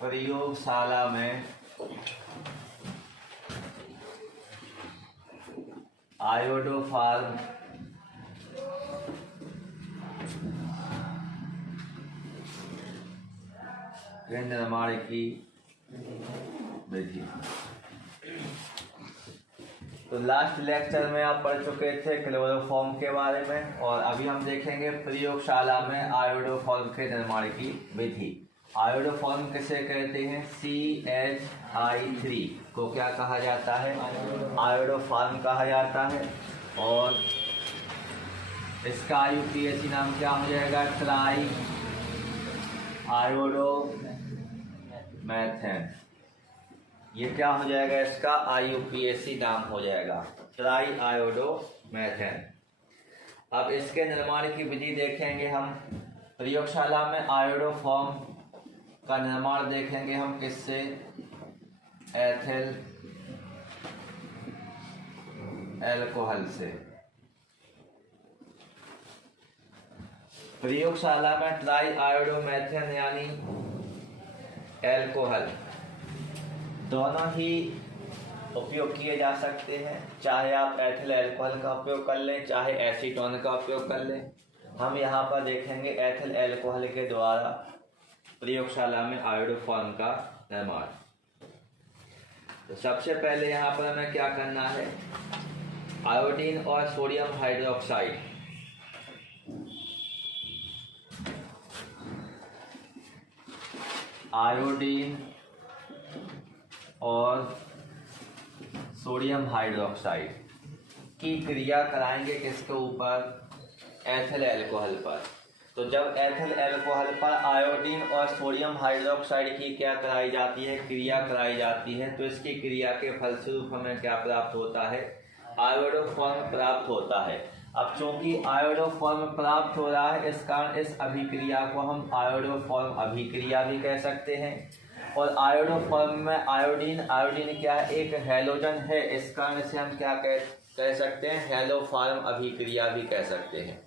प्रयोगशाला में आयोडोफॉर्म के निर्माण की विधि। तो लास्ट लेक्चर में आप पढ़ चुके थे क्लोरोफॉर्म के बारे में, और अभी हम देखेंगे प्रयोगशाला में आयोडोफॉर्म के निर्माण की विधि। आयोडोफॉर्म किसे कहते हैं? CH3 को क्या कहा जाता है? आयोडोफॉर्म कहा जाता है। और इसका IUPAC नाम क्या हो जाएगा? ट्राई आयोडोमेथेन। ये क्या हो जाएगा? इसका IUPAC नाम हो जाएगा, ट्राई आयोडोमेथेन। अब इसके निर्माण की विधि देखेंगे हम। प्रयोगशाला में आयोडोफॉर्म का निर्माण देखेंगे हम किससे? एथिल अल्कोहल से। प्रयोगशाला में ट्राई आयोडोमेथेन यानी अल्कोहल दोनों ही उपयोग किए जा सकते हैं। चाहे आप एथिल अल्कोहल का उपयोग कर लें, चाहे एसीटोन का उपयोग कर लें। हम यहाँ पर देखेंगे एथिल अल्कोहल के द्वारा प्रयोगशाला में आयोडोफॉर्म का निर्माण। तो सबसे पहले यहाँ पर हमें क्या करना है? आयोडीन और सोडियम हाइड्रोक्साइड आयोडीन और सोडियम हाइड्रोक्साइड की क्रिया कराएंगे किसके ऊपर? एथिल अल्कोहल पर। तो जब एथिल अल्कोहल पर आयोडीन और सोडियम हाइड्रोक्साइड की क्या कराई जाती है? क्रिया कराई जाती है। तो इसकी क्रिया के फलस्वरूप हमें क्या प्राप्त होता है? आयोडोफॉर्म प्राप्त होता है। अब चूंकि आयोडोफॉर्म प्राप्त हो रहा है, इस कारण इस अभिक्रिया को हम आयोडोफॉर्म अभिक्रिया भी कह सकते हैं। और आयोडोफॉर्म में आयोडीन क्या है? एक हैलोजन है। इस कारण से हम क्या कह सकते हैं? हैलोफॉर्म अभिक्रिया भी कह सकते हैं।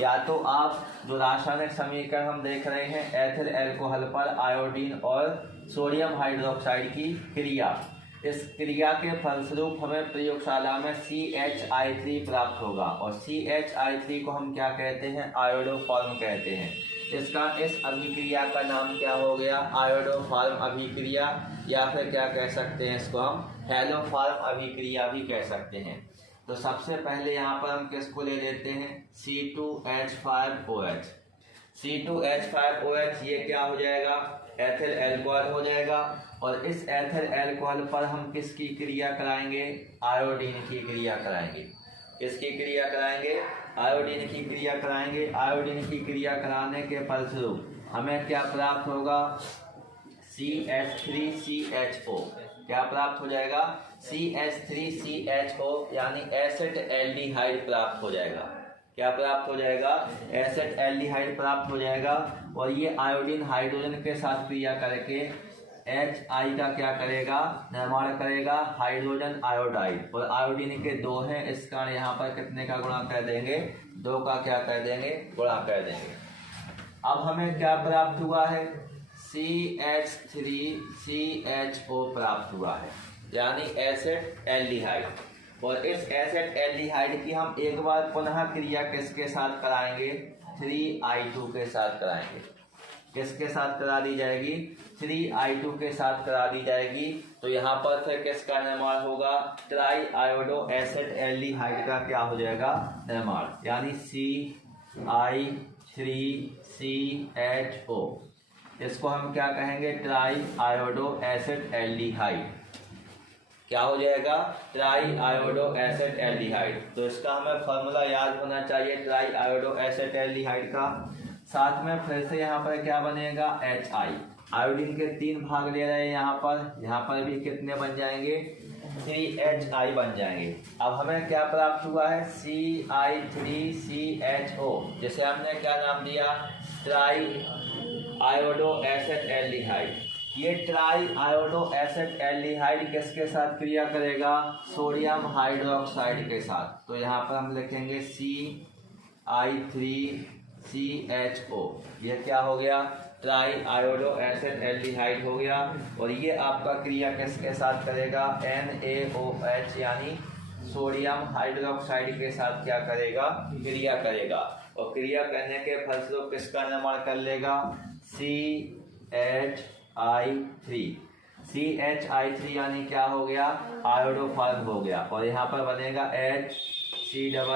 या तो आप जो रासायनिक समीकरण हम देख रहे हैं, एथिल अल्कोहल पर आयोडीन और सोडियम हाइड्रोक्साइड की क्रिया, इस क्रिया के फलस्वरूप हमें प्रयोगशाला में CH3 प्राप्त होगा। और CH3 को हम क्या कहते हैं? आयोडोफॉर्म कहते हैं। इसका इस अभिक्रिया का नाम क्या हो गया? आयोडोफॉर्म अभिक्रिया, या फिर क्या कह सकते हैं इसको हम? हैलोफॉर्म अभिक्रिया भी कह सकते हैं। तो सबसे पहले यहाँ पर हम किसको ले लेते हैं? C2H5OH। C2H5OH ये क्या हो जाएगा? एथिल अल्कोहल हो जाएगा। और इस एथिल अल्कोहल पर हम किसकी क्रिया कराएंगे? आयोडीन की क्रिया कराएंगे। किसकी क्रिया कराएंगे? आयोडीन की क्रिया कराएंगे। आयोडीन की क्रिया कराने के फलस्वरूप हमें क्या प्राप्त होगा? CH3CHO। क्या प्राप्त हो जाएगा? CH3CHO यानी एसिड एल्डिहाइड प्राप्त हो जाएगा। क्या प्राप्त हो जाएगा? एसिड एल्डिहाइड प्राप्त हो जाएगा। और ये आयोडीन हाइड्रोजन के साथ क्रिया करके HI का क्या करेगा? निर्माण करेगा, हाइड्रोजन आयोडाइड। और आयोडीन के 2 हैं, इस कारण यहाँ पर कितने का गुणा कर देंगे? 2 का क्या कर देंगे? गुणा कर देंगे। अब हमें क्या प्राप्त हुआ है? CH3CHO प्राप्त हुआ है, यानी एसिड एल्डिहाइड। और इस एसिड एल्डिहाइड की हम एक बार पुनः क्रिया किसके साथ कराएंगे? 3I2 के साथ कराएंगे। किसके साथ करा दी जाएगी? 3I2 के साथ करा दी जाएगी। तो यहाँ पर फिर किसका निर्माण होगा? ट्राई आयोडो एसिड एल्डिहाइड का क्या हो जाएगा? निर्माण, यानी CI3CHO। इसको हम क्या कहेंगे? Try iodo acid aldehyde. क्या हो जाएगा? Try iodo acid aldehyde. तो इसका हमें फॉर्मूला याद होना चाहिए ट्राई आयोडो एसिड एल्डिहाइड का। साथ में फिर से यहाँ पर क्या बनेगा? HI। आयोडीन के 3 भाग ले रहे हैं यहाँ पर भी कितने बन जाएंगे? 3HI बन जाएंगे। अब हमें क्या प्राप्त हुआ है? CI3CHO, जिसे हमने क्या नाम दिया? Try iodo acid aldehyde. ये ट्राई आयोडो एसिड एल्डिहाइड किसके साथ क्रिया करेगा? सोडियम हाइड्रोक्साइड के साथ। तो यहाँ पर हम लिखेंगे CI3CHO। ये क्या हो गया? ट्राई आयोडो एसिड एल्डिहाइड हो गया। और ये आपका क्रिया किसके साथ करेगा, NaOH यानी सोडियम हाइड्रोक्साइड के साथ क्या करेगा, क्रिया करेगा। और क्रिया करने के फलस्वरूप किसका निर्माण कर लेगा, CHI3 यानी क्या हो गया, आयोडो फॉर्म हो गया। और यहाँ पर बनेगा HCOONA।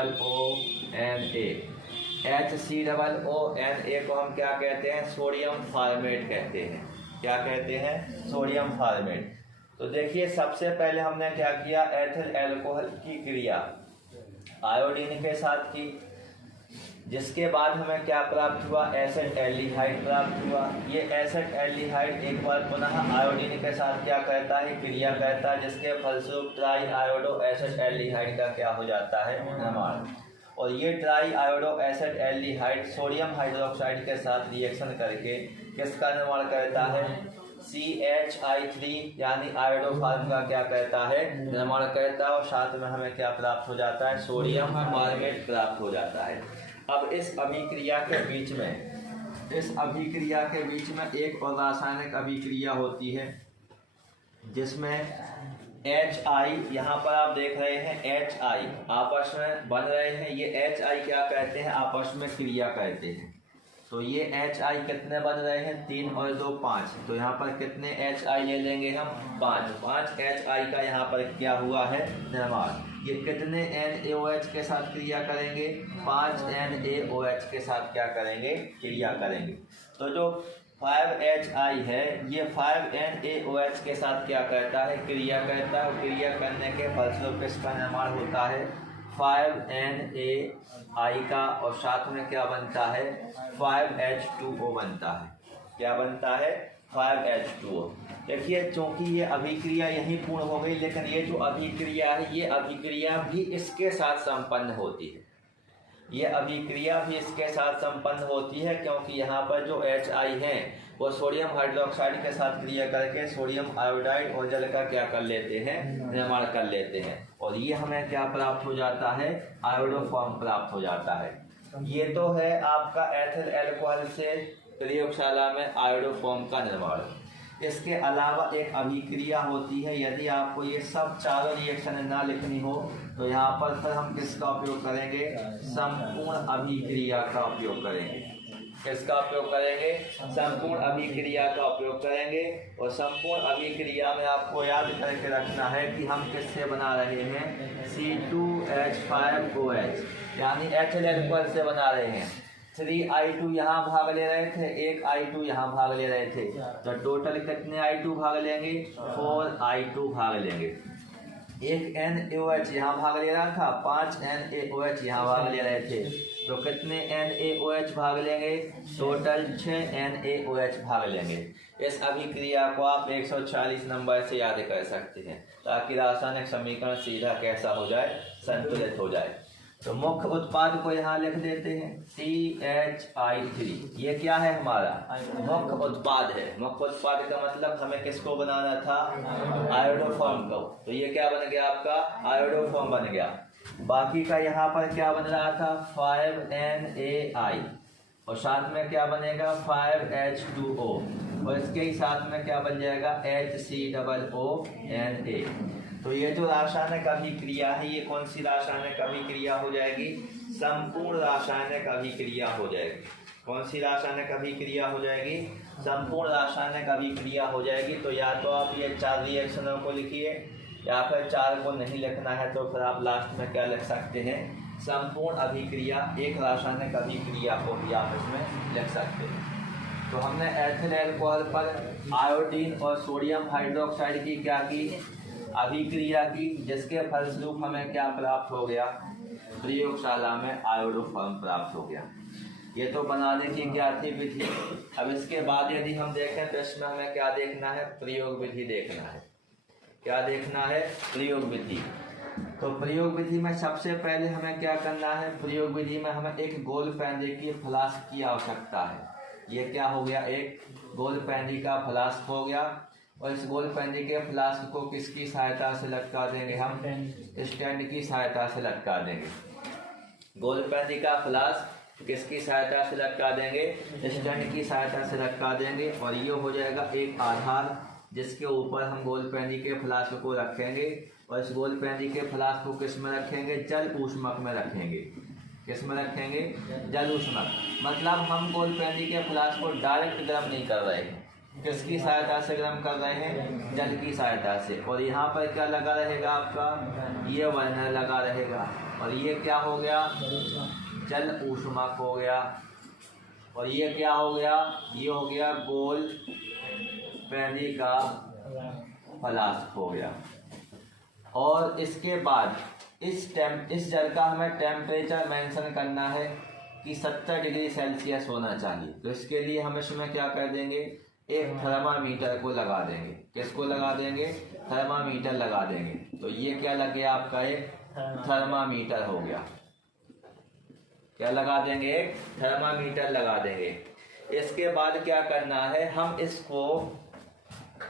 HCOONA को हम क्या कहते हैं, सोडियम फॉर्मेट कहते हैं। क्या कहते हैं, सोडियम फॉर्मेट। तो देखिए सबसे पहले हमने क्या किया, एथिल अल्कोहल की क्रिया आयोडीन के साथ की, जिसके बाद हमें क्या प्राप्त हुआ, एसिड एल्डिहाइड प्राप्त हुआ। ये एसिड एल्डिहाइड एक बार पुनः आयोडीन के साथ क्या करता है, क्रिया करता है, जिसके फलस्वरूप ट्राई आयोडो एसिड एल्डिहाइड का क्या हो जाता है, निर्माण। और ये try iodo acid aldehyde sodium hydroxide के साथ रिएक्शन करके किसका निर्माण करता है, CHI3 यानी आयोडो फॉर्म का क्या करता है, निर्माण करता है। और साथ में हमें क्या प्राप्त हो जाता है, सोडियम फॉर्मेट प्राप्त हो जाता है। अब इस अभिक्रिया के बीच में एक और रासायनिक अभिक्रिया होती है जिसमें HI, यहाँ पर आप देख रहे हैं HI आपस में बन रहे हैं। ये HI क्या कहते हैं, आपस में क्रिया करते हैं। तो ये HI कितने बन रहे हैं, 3 और 2 5। तो यहाँ पर कितने HI ले लेंगे हम, 5 HI का यहाँ पर क्या हुआ है, निर्माण। ये कितने NaOH के साथ क्रिया करेंगे, 5 NaOH के साथ क्या करेंगे, क्रिया करेंगे। तो जो 5HI है ये 5 NaOH के साथ क्या करता है, क्रिया करता है। क्रिया करने के फलस्वरूप इसका निर्माण होता है 5NaI का, और साथ में क्या बनता है, 5H2O बनता है। क्या बनता है, 5H2O। देखिए चूंकि ये अभिक्रिया यहीं पूर्ण हो गई, लेकिन ये जो अभिक्रिया है ये अभिक्रिया भी इसके साथ संपन्न होती है। ये अभिक्रिया भी इसके साथ संपन्न होती है, क्योंकि यहाँ पर जो HI है वो सोडियम हाइड्रोक्साइड के साथ क्रिया करके सोडियम आयोडाइड और जल का क्या कर लेते हैं, निर्माण कर लेते हैं। और ये हमें क्या प्राप्त हो जाता है, आयोडो फॉर्म प्राप्त हो जाता है। ये तो है आपका एथिल अल्कोहल से प्रयोगशाला में आयोडो फॉर्म का निर्माण। इसके अलावा एक अभिक्रिया होती है, यदि आपको ये सब चारों रिएक्शन ना लिखनी हो तो यहाँ पर फिर हम किसका उपयोग करेंगे, संपूर्ण अभिक्रिया का उपयोग करेंगे। किसका उपयोग करेंगे, संपूर्ण अभिक्रिया का उपयोग करेंगे। और संपूर्ण अभिक्रिया में आपको याद करके रखना है कि हम किससे बना रहे हैं, C2H5OH यानी एथिल अल्कोहल से बना रहे हैं। 3I2 यहाँ भाग ले रहे थे, 1I2 यहाँ भाग ले रहे थे, तो टोटल कितने I2 भाग लेंगे, 4I2 भाग लेंगे। एक NaOH यहाँ भाग ले रहा था, 5 NaOH यहाँ भाग ले रहे थे, तो कितने NaOH भाग लेंगे, टोटल 6 NaOH भाग लेंगे। इस अभिक्रिया को आप 140 नंबर से याद कर सकते हैं, ताकि रासायनिक समीकरण सीधा कैसा हो जाए, संतुलित हो जाए। तो मुख्य उत्पाद को यहाँ लिख देते हैं CHI3। ये क्या है, हमारा मुख्य उत्पाद है। मुख्य उत्पाद का मतलब हमें किसको बनाना था, आयोडोफॉर्म को। तो ये क्या बन गया, आपका आयोडोफॉर्म बन गया। बाकी का यहाँ पर क्या बन रहा था, 5NaI, और साथ में क्या बनेगा, 5H2O, और इसके ही साथ में क्या बन जाएगा, HCOONA। तो ये जो रासायनिक अभिक्रिया है ये कौन सी रासायनिक अभिक्रिया हो जाएगी, संपूर्ण रासायनिक अभिक्रिया हो जाएगी। कौन सी रासायनिक अभिक्रिया हो जाएगी, संपूर्ण रासायनिक अभिक्रिया हो जाएगी। तो या तो आप ये 4 रिएक्शनों को लिखिए, या फिर 4 को नहीं लिखना है तो फिर आप लास्ट में क्या लिख सकते हैं, संपूर्ण अभिक्रिया, एक रासायनिक अभिक्रिया को भी आप इसमें लिख सकते हैं। तो हमने एथिल अल्कोहल पर आयोडीन और सोडियम हाइड्रोक्साइड की क्या की, अभिक्रिया की, जिसके फलस्वरूप हमें क्या प्राप्त हो गया, प्रयोगशाला में आयोडोफॉर्म प्राप्त हो गया। ये तो बनाने की क्या थी, विधि। अब इसके बाद यदि हम देखें तो इसमें हमें क्या देखना है, प्रयोग विधि देखना है। क्या देखना है, प्रयोग विधि। तो प्रयोग विधि में सबसे पहले हमें क्या करना है, प्रयोग विधि में हमें एक गोल पैंदे की फ्लास्क की आवश्यकता है। ये क्या हो गया, एक गोल पैंदी का फ्लास्क हो गया। और इस गोल पैंदी के फ्लास्क को किसकी सहायता से लटका देंगे, हम स्टैंड की सहायता से लटका देंगे। गोल पैंदी का फ्लास्क किसकी सहायता से लटका देंगे, स्टैंड की सहायता से लटका देंगे। और ये हो जाएगा एक आधार जिसके ऊपर हम गोल पैनी के फ्लास्क को रखेंगे। और इस गोल पैनी के फ्लास्क को किस में रखेंगे, जल ऊष्मक में रखेंगे। किस में रखेंगे, जल ऊष्मक। मतलब हम गोल पैनी के फ्लास्क को डायरेक्ट गर्म नहीं कर रहे हैं, किसकी सहायता से गर्म कर रहे हैं, जल की सहायता से। और यहाँ पर क्या लगा रहेगा आपका, ये बर्नर लगा रहेगा। और ये क्या हो गया, जल ऊष्मक हो गया। और ये क्या हो गया, ये हो गया गोल पैनी का फ्लास्क हो गया। और इसके बाद इस जल का हमें टेम्परेचर मेंशन करना है कि 70 डिग्री सेल्सियस होना चाहिए। तो इसके लिए हम इसमें क्या कर देंगे, एक थर्मामीटर को लगा देंगे। किसको लगा देंगे, थर्मामीटर लगा देंगे। तो ये क्या लग गया आपका, एक थर्मामीटर हो गया। क्या लगा देंगे, एक थर्मामीटर लगा देंगे। इसके बाद क्या करना है, हम इसको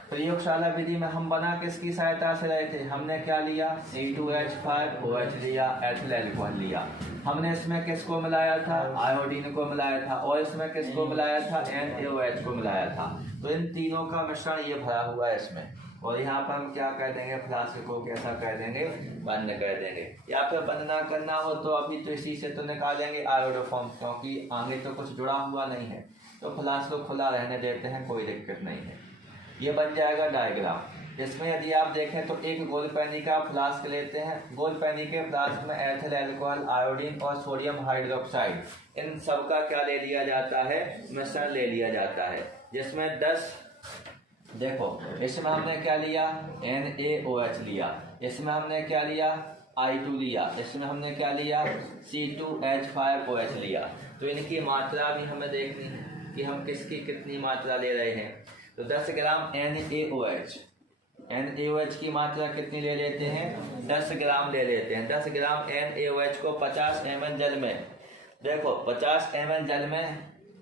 प्रयोगशाला विधि में हम बना किसकी सहायता से रहे थे, हमने क्या लिया, C2H5OH लिया, एथिल अल्कोहल लिया। हमने इसमें किसको मिलाया था, आयोडीन को मिलाया था। और इसमें किसको मिलाया था, NaOH को मिलाया था। तो इन तीनों का मिश्रण ये भरा हुआ है इसमें। और यहाँ पर हम क्या कर देंगे, फ्लास्क को कैसा कर देंगे, बंद कर देंगे। या फिर बंद ना करना हो तो अभी तो इसी से तो निकालेंगे आयोडोफॉर्म, क्योंकि आगे तो कुछ जुड़ा हुआ नहीं है। तो फ्लास्क को खुला रहने देते हैं, कोई दिक्कत नहीं है। ये बन जाएगा डायग्राम। इसमें यदि आप देखें तो एक गोल पैनी का फ्लास्क लेते हैं। गोल पैनी के फ्लास्क में एथिल अल्कोहल, आयोडीन और सोडियम हाइड्रोक्साइड, इन सब का क्या ले लिया जाता है, मिश्रण ले लिया जाता है। जिसमें 10, देखो इसमें हमने क्या लिया, NaOH लिया। इसमें हमने क्या लिया, I2 लिया। इसमें हमने क्या लिया, C2H5OH लिया। तो इनकी मात्रा भी हमें देखनी है कि हम किसकी कितनी मात्रा ले रहे हैं। तो 10 ग्राम NaOH की मात्रा कितनी ले लेते हैं, 10 ग्राम ले लेते हैं। 10 ग्राम NaOH को 50 ml जल में, देखो 50 ml जल में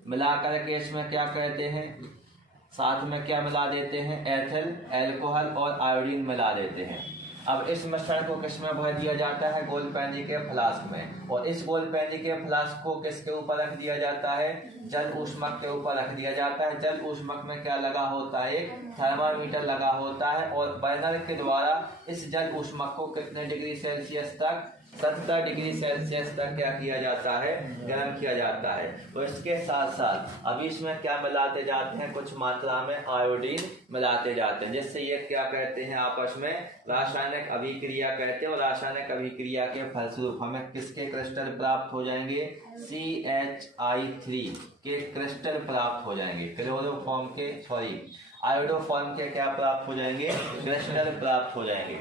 मिला करके इसमें क्या करते हैं, साथ में क्या मिला देते हैं, एथिल अल्कोहल और आयोडीन मिला देते हैं। अब इस मिश्रण को किस में भर दिया जाता है, गोल पैनी के फ्लास्क में। और इस गोल पैनी के फ्लास्क को किसके ऊपर रख दिया जाता है, जल ऊष्मक के ऊपर रख दिया जाता है। जल ऊष्मक में क्या लगा होता है, एक थर्मामीटर लगा होता है। और बर्नर के द्वारा इस जल ऊष्मक को कितने डिग्री सेल्सियस तक, 70 डिग्री सेल्सियस तक क्या किया जाता है, गर्म किया जाता है। तो इसके साथ साथ अभी इसमें क्या मिलाते जाते हैं, कुछ मात्रा में आयोडीन मिलाते जाते हैं, जिससे ये क्या कहते हैं, आपस में रासायनिक अभिक्रिया कहते हैं। और रासायनिक अभिक्रिया के फलस्वरूप हमें किसके क्रिस्टल प्राप्त हो जाएंगे, CHI3 के क्रिस्टल प्राप्त हो जाएंगे। क्लोरोफॉर्म के, आयोडोफॉर्म के क्या प्राप्त हो जाएंगे, क्रिस्टल प्राप्त हो जाएंगे।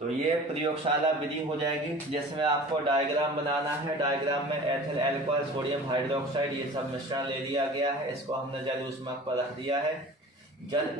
तो ये प्रयोगशाला विधि हो जाएगी, जिसमें आपको डायग्राम बनाना है। डायग्राम में एथिल अल्कोहल, सोडियम हाइड्रोक्साइड, ये सब मिश्रण ले लिया गया है। इसको हमने जल ऊष्मक पर रख दिया है। जल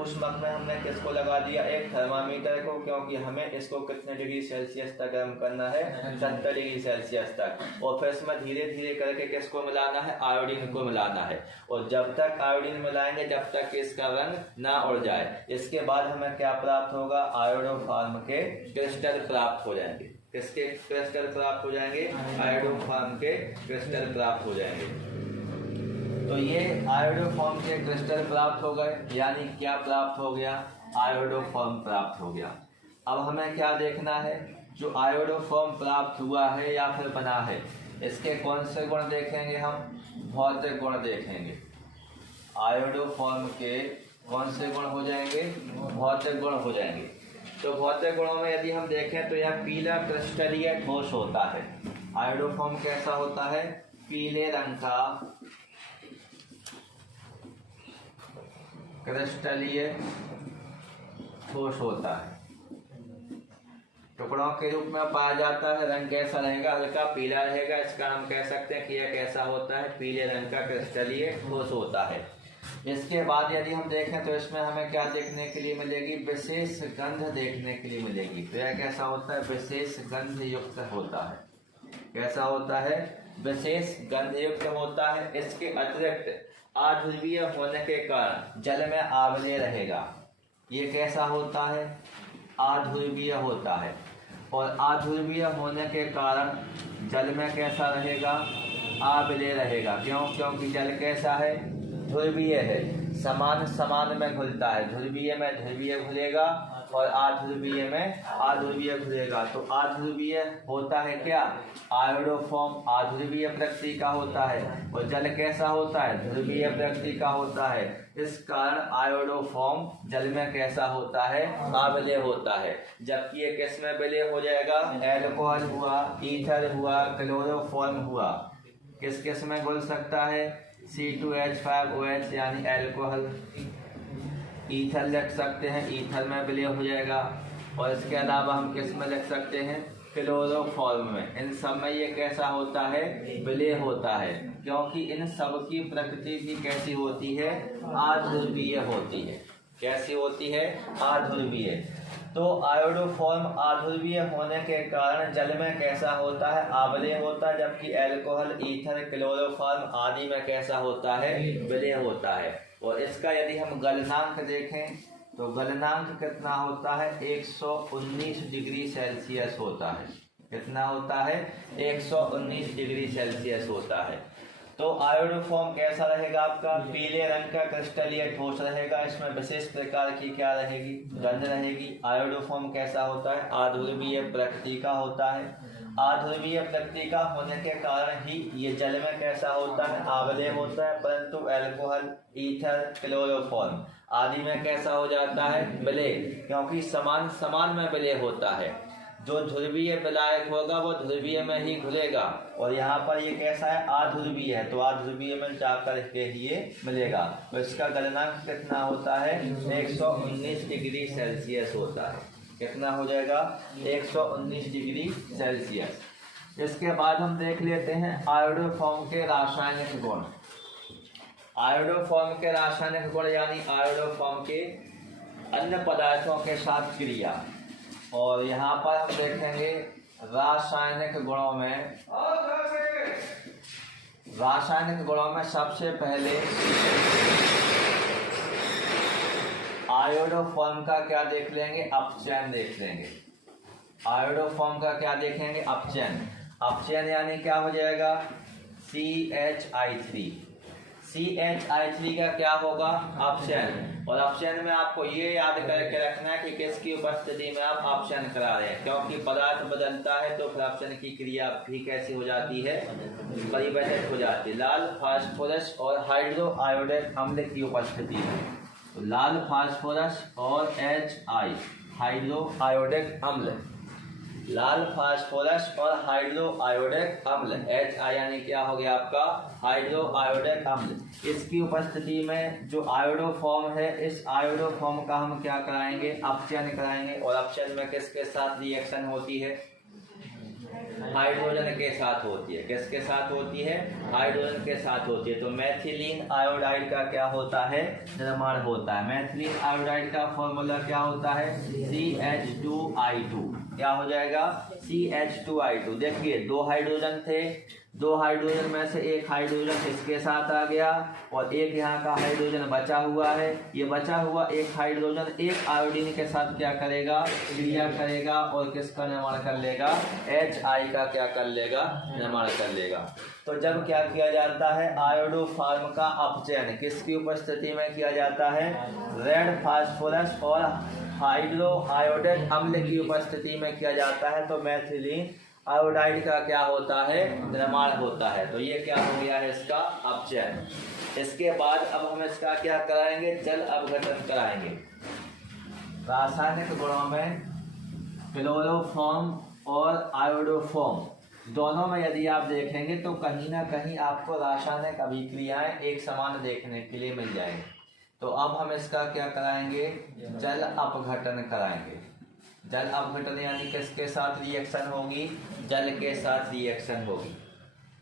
ऊष्मक में हमने किसको लगा दिया, एक थर्मामीटर को, क्योंकि हमें इसको कितने डिग्री सेल्सियस तक गर्म करना है, 70 डिग्री सेल्सियस तक। और फिर इसमें धीरे धीरे करके किसको मिलाना है, आयोडीन को मिलाना है। और जब तक आयोडीन मिलाएंगे जब तक इसका रंग ना उड़ जाए। इसके बाद हमें क्या प्राप्त होगा, आयोडोफॉर्म के क्रिस्टल प्राप्त हो जाएंगे। किसके क्रिस्टल प्राप्त हो जाएंगे, आयोडोफॉर्म के क्रिस्टल प्राप्त हो जाएंगे। तो ये आयोडोफॉर्म के क्रिस्टल प्राप्त हो गए, यानी क्या प्राप्त हो गया, आयोडोफॉर्म प्राप्त हो गया। अब हमें क्या देखना है, जो आयोडोफॉर्म प्राप्त हुआ है या फिर बना है, इसके कौन से गुण देखेंगे हम, भौतिक गुण देखेंगे। आयोडोफॉर्म के कौन से गुण हो जाएंगे, भौतिक गुण हो जाएंगे। तो भौतिक गुणों में यदि हम देखें तो यह पीला क्रिस्टलीय ठोस होता है। आयोडोफॉर्म कैसा होता है, पीले रंग का क्रिस्टलीय ठोस होता है, टुकड़ों के रूप में पाया जाता है। रंग कैसा रहेगा, हल्का पीला रहेगा। इसका हम कह सकते हैं कि यह कैसा होता है, पीले रंग का क्रिस्टलीय ठोस होता है। इसके बाद यदि हम देखें तो इसमें हमें क्या देखने के लिए मिलेगी, विशेष गंध देखने के लिए मिलेगी। तो यह कैसा होता है, विशेष गंध युक्त होता है। कैसा होता है, विशेष गंध युक्त होता है। इसके अतिरिक्त अध्रुवीय होने के कारण जल में आंवले रहेगा। ये कैसा होता है, अध्रुवीय होता है। और अध्रुवीय होने के कारण जल में कैसा रहेगा, अविलेय रहेगा। क्यों? क्योंकि जल कैसा है, ध्रुवीय है, समान समान में घुलता है। ध्रुवीय में ध्रुवीय घुलेगा और अध्रुवीय में अध्रुवीय घुलेगा। तो अध्रुवीय होता है क्या, आयोडोफॉर्म अध्रुवीय प्रकृति का होता है, और जल कैसा होता है, ध्रुवीय प्रकृति का होता है। इस कारण आयोडोफॉर्म जल में कैसा होता है, अविलेय होता है। जबकि ये किस में विलेय हो जाएगा, एल्कोहल हुआ, ईथर हुआ, क्लोरोफॉर्म हुआ, किस किस में घुल सकता है, C2H5OH यानी एल्कोहल। ईथर लिख सकते हैं, ईथर में विलय हो जाएगा। और इसके अलावा हम किस में लिख सकते हैं, क्लोरोफॉर्म में। इन सब में ये कैसा होता है, विलय होता है, क्योंकि इन सब की प्रकृति भी कैसी होती है, अध्रुवीय होती है। कैसी होती है, अध्रुवीय। तो आयोडोफॉर्म अध्रुवीय होने के कारण जल में कैसा होता है, अविलेय होता है। जबकि एल्कोहल, ईथर, क्लोरोफॉर्म आदि में कैसा होता है, विलय होता है। और इसका यदि हम गलनांक देखें तो गलनांक कितना होता है, 119 डिग्री सेल्सियस होता है। कितना होता है, 119 डिग्री सेल्सियस होता है। तो आयोडोफॉर्म कैसा रहेगा आपका, पीले रंग का क्रिस्टलीय ठोस रहेगा। इसमें विशेष प्रकार की क्या रहेगी, गंध रहेगी। आयोडोफॉर्म कैसा होता है, अध्रुवीय प्रकृति का होता है। अध्रुवीय प्रकृति का होने के कारण ही ये जल में कैसा होता है, अविलेय होता है। परंतु एल्कोहल, ईथर, क्लोरोफॉर्म आदि में कैसा हो जाता है, विलय, क्योंकि समान समान में विलय होता है। जो ध्रुवीय विलायक होगा वो ध्रुवीय में ही घुलेगा, और यहाँ पर ये कैसा है, अध्रुवीय है, तो अध्रुवीय में जाकर के ये मिलेगा। तो इसका गलनांक कितना होता है, 119 डिग्री सेल्सियस होता है। कितना हो जाएगा, 119 डिग्री सेल्सियस। इसके बाद हम देख लेते हैं आयोडोफॉर्म के रासायनिक गुण। आयोडोफॉर्म के रासायनिक गुण यानी आयोडोफॉर्म के अन्य पदार्थों के साथ क्रिया। और यहाँ पर हम देखेंगे रासायनिक गुणों में सबसे पहले आयोडोफॉर्म का क्या देख लेंगे, अपचयन देख लेंगे। आयोडोफॉर्म का क्या देखेंगे, अपचयन। अपचयन यानी क्या हो जाएगा, CHI3। CHI3 का क्या होगा, अपचयन। और अपचयन में आपको ये याद करके रखना है कि किसकी उपस्थिति में आप अपचयन करा रहे हैं, क्योंकि पदार्थ बदलता है तो फिर अपचयन की क्रिया भी कैसी हो जाती है, परिवर्तित हो जाती है। लाल फास्फोरस और हाइड्रो आयोडिक अम्ल की उपस्थिति में, तो लाल फास्फोरस और HI हाइड्रो आयोडिक अम्ल, लाल फास्फोरस और हाइड्रो आयोडिक अम्ल, HI यानी क्या हो गया आपका, हाइड्रो आयोडिक अम्ल। इसकी उपस्थिति में जो आयोडोफॉर्म है, इस आयोडोफॉर्म का हम क्या कराएंगे, अपचयन कराएंगे। और अपचयन में किसके साथ रिएक्शन होती है, हाइड्रोजन के साथ होती है। किसके साथ होती है, हाइड्रोजन के साथ होती है। तो मैथिलीन आयोडाइड का क्या होता है, निर्माण होता है। मैथिलीन आयोडाइड का फॉर्मूला क्या होता है, CH2I2। क्या हो जाएगा, CH2I2। देखिए दो हाइड्रोजन थे, दो हाइड्रोजन में से एक हाइड्रोजन इसके साथ आ गया और एक यहाँ का हाइड्रोजन बचा हुआ है। ये बचा हुआ एक हाइड्रोजन एक आयोडीन के साथ क्या करेगा, क्रिया करेगा और किसका निर्माण कर लेगा, HI का क्या कर लेगा, निर्माण कर लेगा। तो जब क्या किया जाता है, आयोडोफॉर्म का अपचयन किसकी उपस्थिति में किया जाता है, रेड फास्फोरस और हाइड्रो आयोडिक अम्ल की उपस्थिति में किया जाता है। तो मैथिलीन आयोडाइड का क्या होता है, निर्माण होता है। तो ये क्या हो गया है, इसका अपचयन। इसके बाद अब हम इसका क्या कराएंगे, जल अपघटन कराएंगे। रासायनिक गुणों में क्लोरोफॉर्म और आयोडोफॉर्म दोनों में यदि आप देखेंगे तो कहीं ना कहीं आपको रासायनिक अभिक्रियाएं एक समान देखने के लिए मिल जाएंगी। तो अब हम इसका क्या कराएंगे, जल अपघटन कराएंगे। जल अपघटन यानी किसके साथ रिएक्शन होगी, जल के साथ रिएक्शन होगी।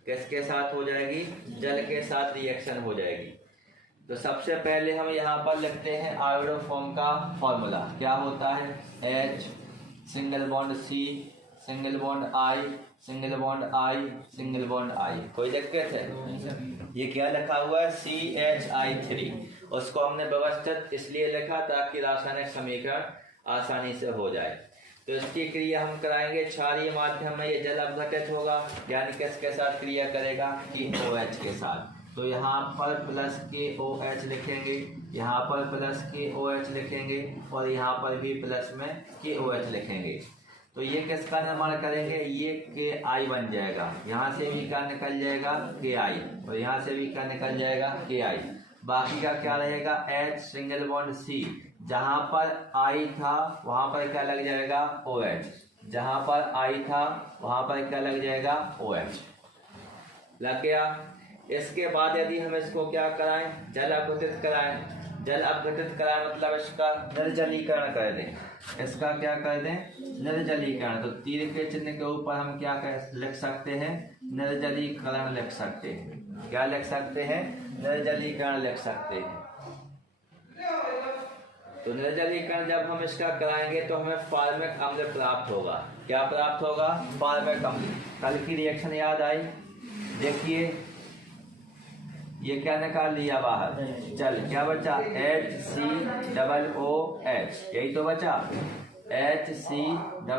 किसके साथ हो जाएगी, जल के साथ रिएक्शन हो जाएगी। तो सबसे पहले हम यहाँ पर लिखते हैं आयोडोफॉर्म का फॉर्मूला। क्या होता है, H single bond C single bond I single bond I single bond I। कोई दिक्कत है, ये क्या लिखा हुआ है, CHI3। उसको हमने व्यवस्थित इसलिए लिखा ताकि रासायनिक समीकरण आसानी से हो जाए। तो इसकी क्रिया हम कराएंगे क्षारीय माध्यम में, ये जल अपघटित होगा, यानी किसके साथ क्रिया करेगा, KOH के साथ। तो यहाँ पर प्लस KOH लिखेंगे, यहाँ पर प्लस KOH लिखेंगे और यहाँ पर भी प्लस में KOH लिखेंगे। तो ये किसका निर्माण करेंगे, ये KI बन जाएगा, यहाँ से भी क्या निकल जाएगा KI और यहाँ से भी क्या निकल जाएगा KI। बाकी का क्या रहेगा, H सिंगल बॉन्ड C, जहाँ पर I था वहाँ पर क्या लग जाएगा OH, जहाँ पर I था वहाँ पर क्या लग जाएगा OH, लग गया। इसके बाद यदि हम इसको क्या कराएं, जल अपघटित कराएं, जल अपघटित कराएं मतलब इसका निर्जलीकरण कर दें, इसका क्या कर दें, निर्जलीकरण। तो तीर के चिन्ह के ऊपर हम क्या लिख सकते हैं, निर्जलीकरण लिख सकते हैं, क्या लिख सकते हैं, निर्जलीकरण लिख सकते हैं। तो निर्जलीकरण जब हम इसका कराएंगे तो हमें फार्मिक अम्ल प्राप्त होगा, क्या प्राप्त होगा, फार्मिक अम्ल। कल की रिएक्शन याद आई, देखिए ये क्या निकाल लिया बाहर, चल क्या बचा, HCOOH, यही तो बचा HCOOH,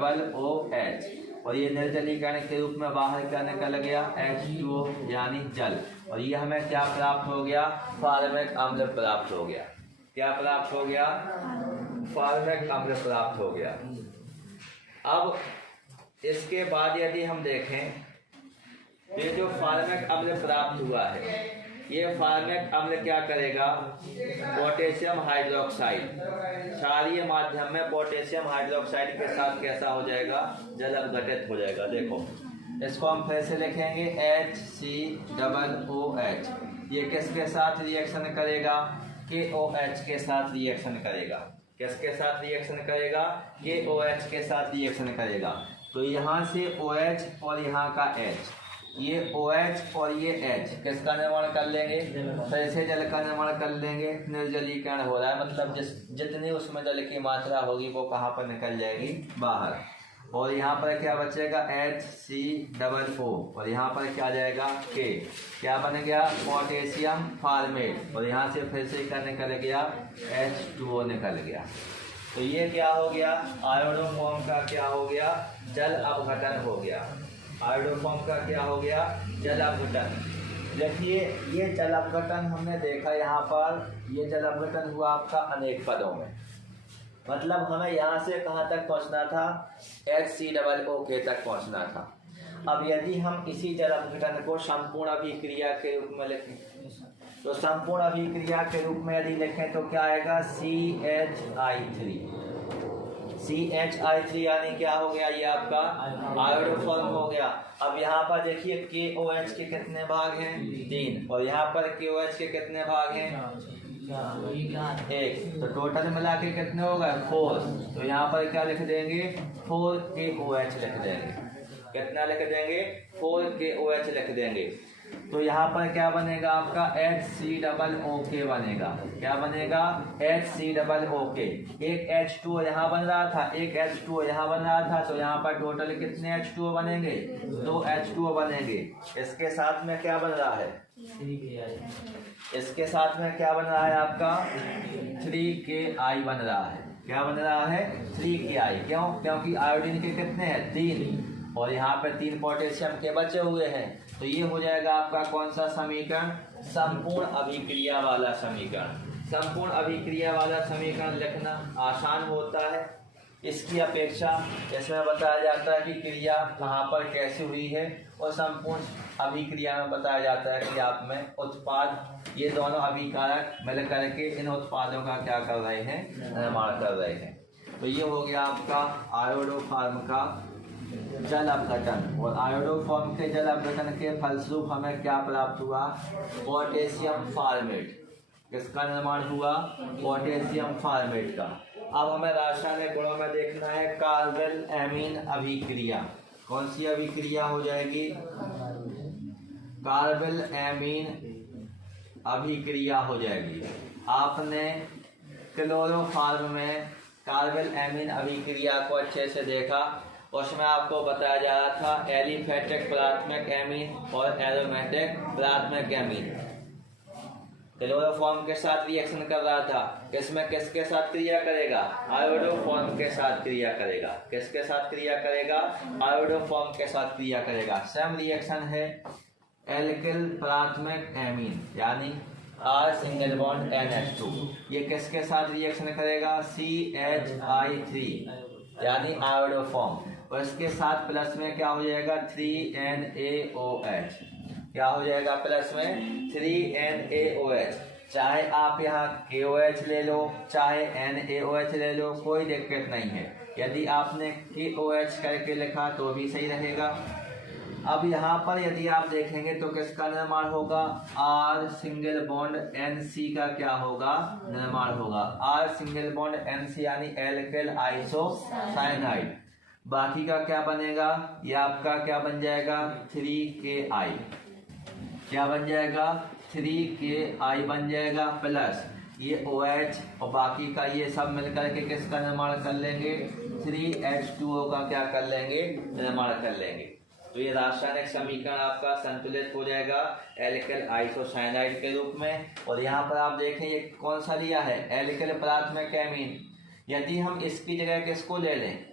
और ये निर्जलीकरण के रूप में बाहर क्या निकल गया H2O यानी जल, और ये हमें क्या प्राप्त हो गया, फार्मिक अम्ल प्राप्त हो गया, क्या प्राप्त हो गया, फार्मिक अम्ल प्राप्त हो गया। अब इसके बाद यदि हम देखें, ये जो फार्मिक अम्ल प्राप्त हुआ है, ये फार्मिक अम्ल क्या करेगा, पोटेशियम हाइड्रोक्साइड, क्षारीय माध्यम में पोटेशियम हाइड्रोक्साइड के साथ कैसा हो जाएगा, जल अपघटित हो जाएगा। देखो इसको हम फिर से लिखेंगे HCOOH, ये किसके साथ रिएक्शन करेगा, KOH के साथ रिएक्शन करेगा, किसके साथ रिएक्शन करेगा, KOH के साथ रिएक्शन करेगा। तो यहाँ से OH और यहाँ का H, ये OH और ये H किसका निर्माण कर लेंगे, फिर से जल का निर्माण कर लेंगे, निर्जलीकरण हो रहा है, मतलब जितनी उसमें जल की मात्रा होगी वो कहाँ पर निकल जाएगी, बाहर। और यहाँ पर क्या बचेगा HCOO और यहाँ पर क्या जाएगा K, क्या बन गया पोटेशियम फार्मेट, और यहाँ से फिर से क्या निकल गया H2O निकल गया। तो ये क्या हो गया, आयोडोफॉर्म का क्या हो गया, जल अपघटन हो गया, आयोडोफॉर्म का क्या हो गया, जल अपघटन। देखिए ये जल अपघटन हमने देखा, यहाँ पर ये जल अपघटन हुआ आपका अनेक पदों में, मतलब हमें यहाँ से कहाँ तक पहुँचना था, HCOO तक पहुँचना था। अब यदि हम इसी जल अपघटन को संपूर्ण अभिक्रिया के रूप में लिखें, तो संपूर्ण अभिक्रिया के रूप में यदि लिखें तो क्या आएगा CHI3 यानी क्या हो गया, ये आपका आयोडोफॉर्म हो गया। अब यहाँ पर देखिए KOH के कितने भाग हैं, 3, और यहाँ पर KOH के कितने भाग हैं, 1, तो टोटल मिला के कितने हो गए 4। तो यहाँ पर क्या लिख देंगे 4 KOH लिख देंगे, कितना लिख देंगे 4 KOH लिख देंगे। तो यहाँ पर क्या बनेगा आपका HCOOK बनेगा, क्या बनेगा HCOOK। एक H2O यहाँ बन रहा था, एक H2O यहाँ बन रहा था, तो यहाँ पर टोटल कितने H2O बनेंगे, 2 H2O बनेंगे। इसके साथ में क्या बन रहा है, इसके साथ में क्या बन रहा है आपका 3KI बन रहा है, क्या बन रहा है 3KI। क्यों, क्योंकि आयोडीन के कितने हैं 3, और यहाँ पे 3 पोटेशियम के बचे हुए हैं। तो ये हो जाएगा आपका कौन सा समीकरण, संपूर्ण अभिक्रिया वाला समीकरण। संपूर्ण अभिक्रिया वाला समीकरण लिखना आसान होता है, इसकी अपेक्षा इसमें बताया जाता है कि क्रिया कहाँ पर कैसे हुई है, और संपूर्ण अभिक्रिया में बताया जाता है कि आप में उत्पाद, ये दोनों अभिकारक मिल करके इन उत्पादों का क्या कर रहे हैं, निर्माण कर रहे हैं। तो ये हो गया आपका आयोडोफॉर्म का जल अपघटन, और आयोडोफॉर्म के जल अपघटन के फलस्वरूप हमें क्या प्राप्त हुआ, पोटेशियम फार्मेट। किसका निर्माण हुआ, पोटेशियम फार्मेट का। अब हमें रासायनिक गुणों में देखना है कार्बेल एमीन अभिक्रिया। कौन सी अभिक्रिया हो जाएगी, कार्बेल एमीन अभिक्रिया हो जाएगी। आपने क्लोरोफॉर्म में कार्बेल एमीन अभिक्रिया को अच्छे से देखा, उसमें आपको बताया जा रहा था एलिफेटिक प्राथमिक एमीन और एरोमेटिक प्राथमिक एमीन। क्लोरोफॉर्म के साथ रिएक्शन कर रहा था, किसमें किसके साथ क्रिया करेगा? आयोडोफॉर्म के साथ क्रिया करेगा। किसके साथ क्रिया करेगा? आयोडोफॉर्म के साथ क्रिया करेगा। सेम रिएक्शन है एल्किल प्राथमिक एमीन यानी R सिंगल बॉन्ड NH2, ये किसके साथ रिएक्शन करेगा? CH3 यानी आयोडोफॉर्म, और इसके साथ प्लस में क्या हो जाएगा? 3NaOH। क्या हो जाएगा प्लस में? 3NaOH। चाहे आप यहाँ KOH ले लो, चाहे NaOH ले लो, कोई दिक्कत नहीं है। यदि आपने KOH करके लिखा तो भी सही रहेगा। अब यहाँ पर यदि आप देखेंगे तो किसका निर्माण होगा? R सिंगल बॉन्ड NC का क्या होगा? निर्माण होगा। R सिंगल बॉन्ड NC यानी एल्किल आइसोसाइनाइड। बाकी का क्या बनेगा? ये आपका क्या बन जाएगा? 3KI। क्या बन जाएगा? 3KI बन जाएगा, प्लस ये OH और बाकी का ये सब मिलकर के किसका निर्माण कर लेंगे? 3H2O का क्या कर लेंगे? निर्माण कर लेंगे। तो ये रासायनिक समीकरण आपका संतुलित हो जाएगा एल्किल आइसोसाइनाइड के रूप में। और यहाँ पर आप देखें ये कौन सा लिया है? एल्किल प्राथमिक एमीन। यदि हम इसकी जगह किसको ले लें?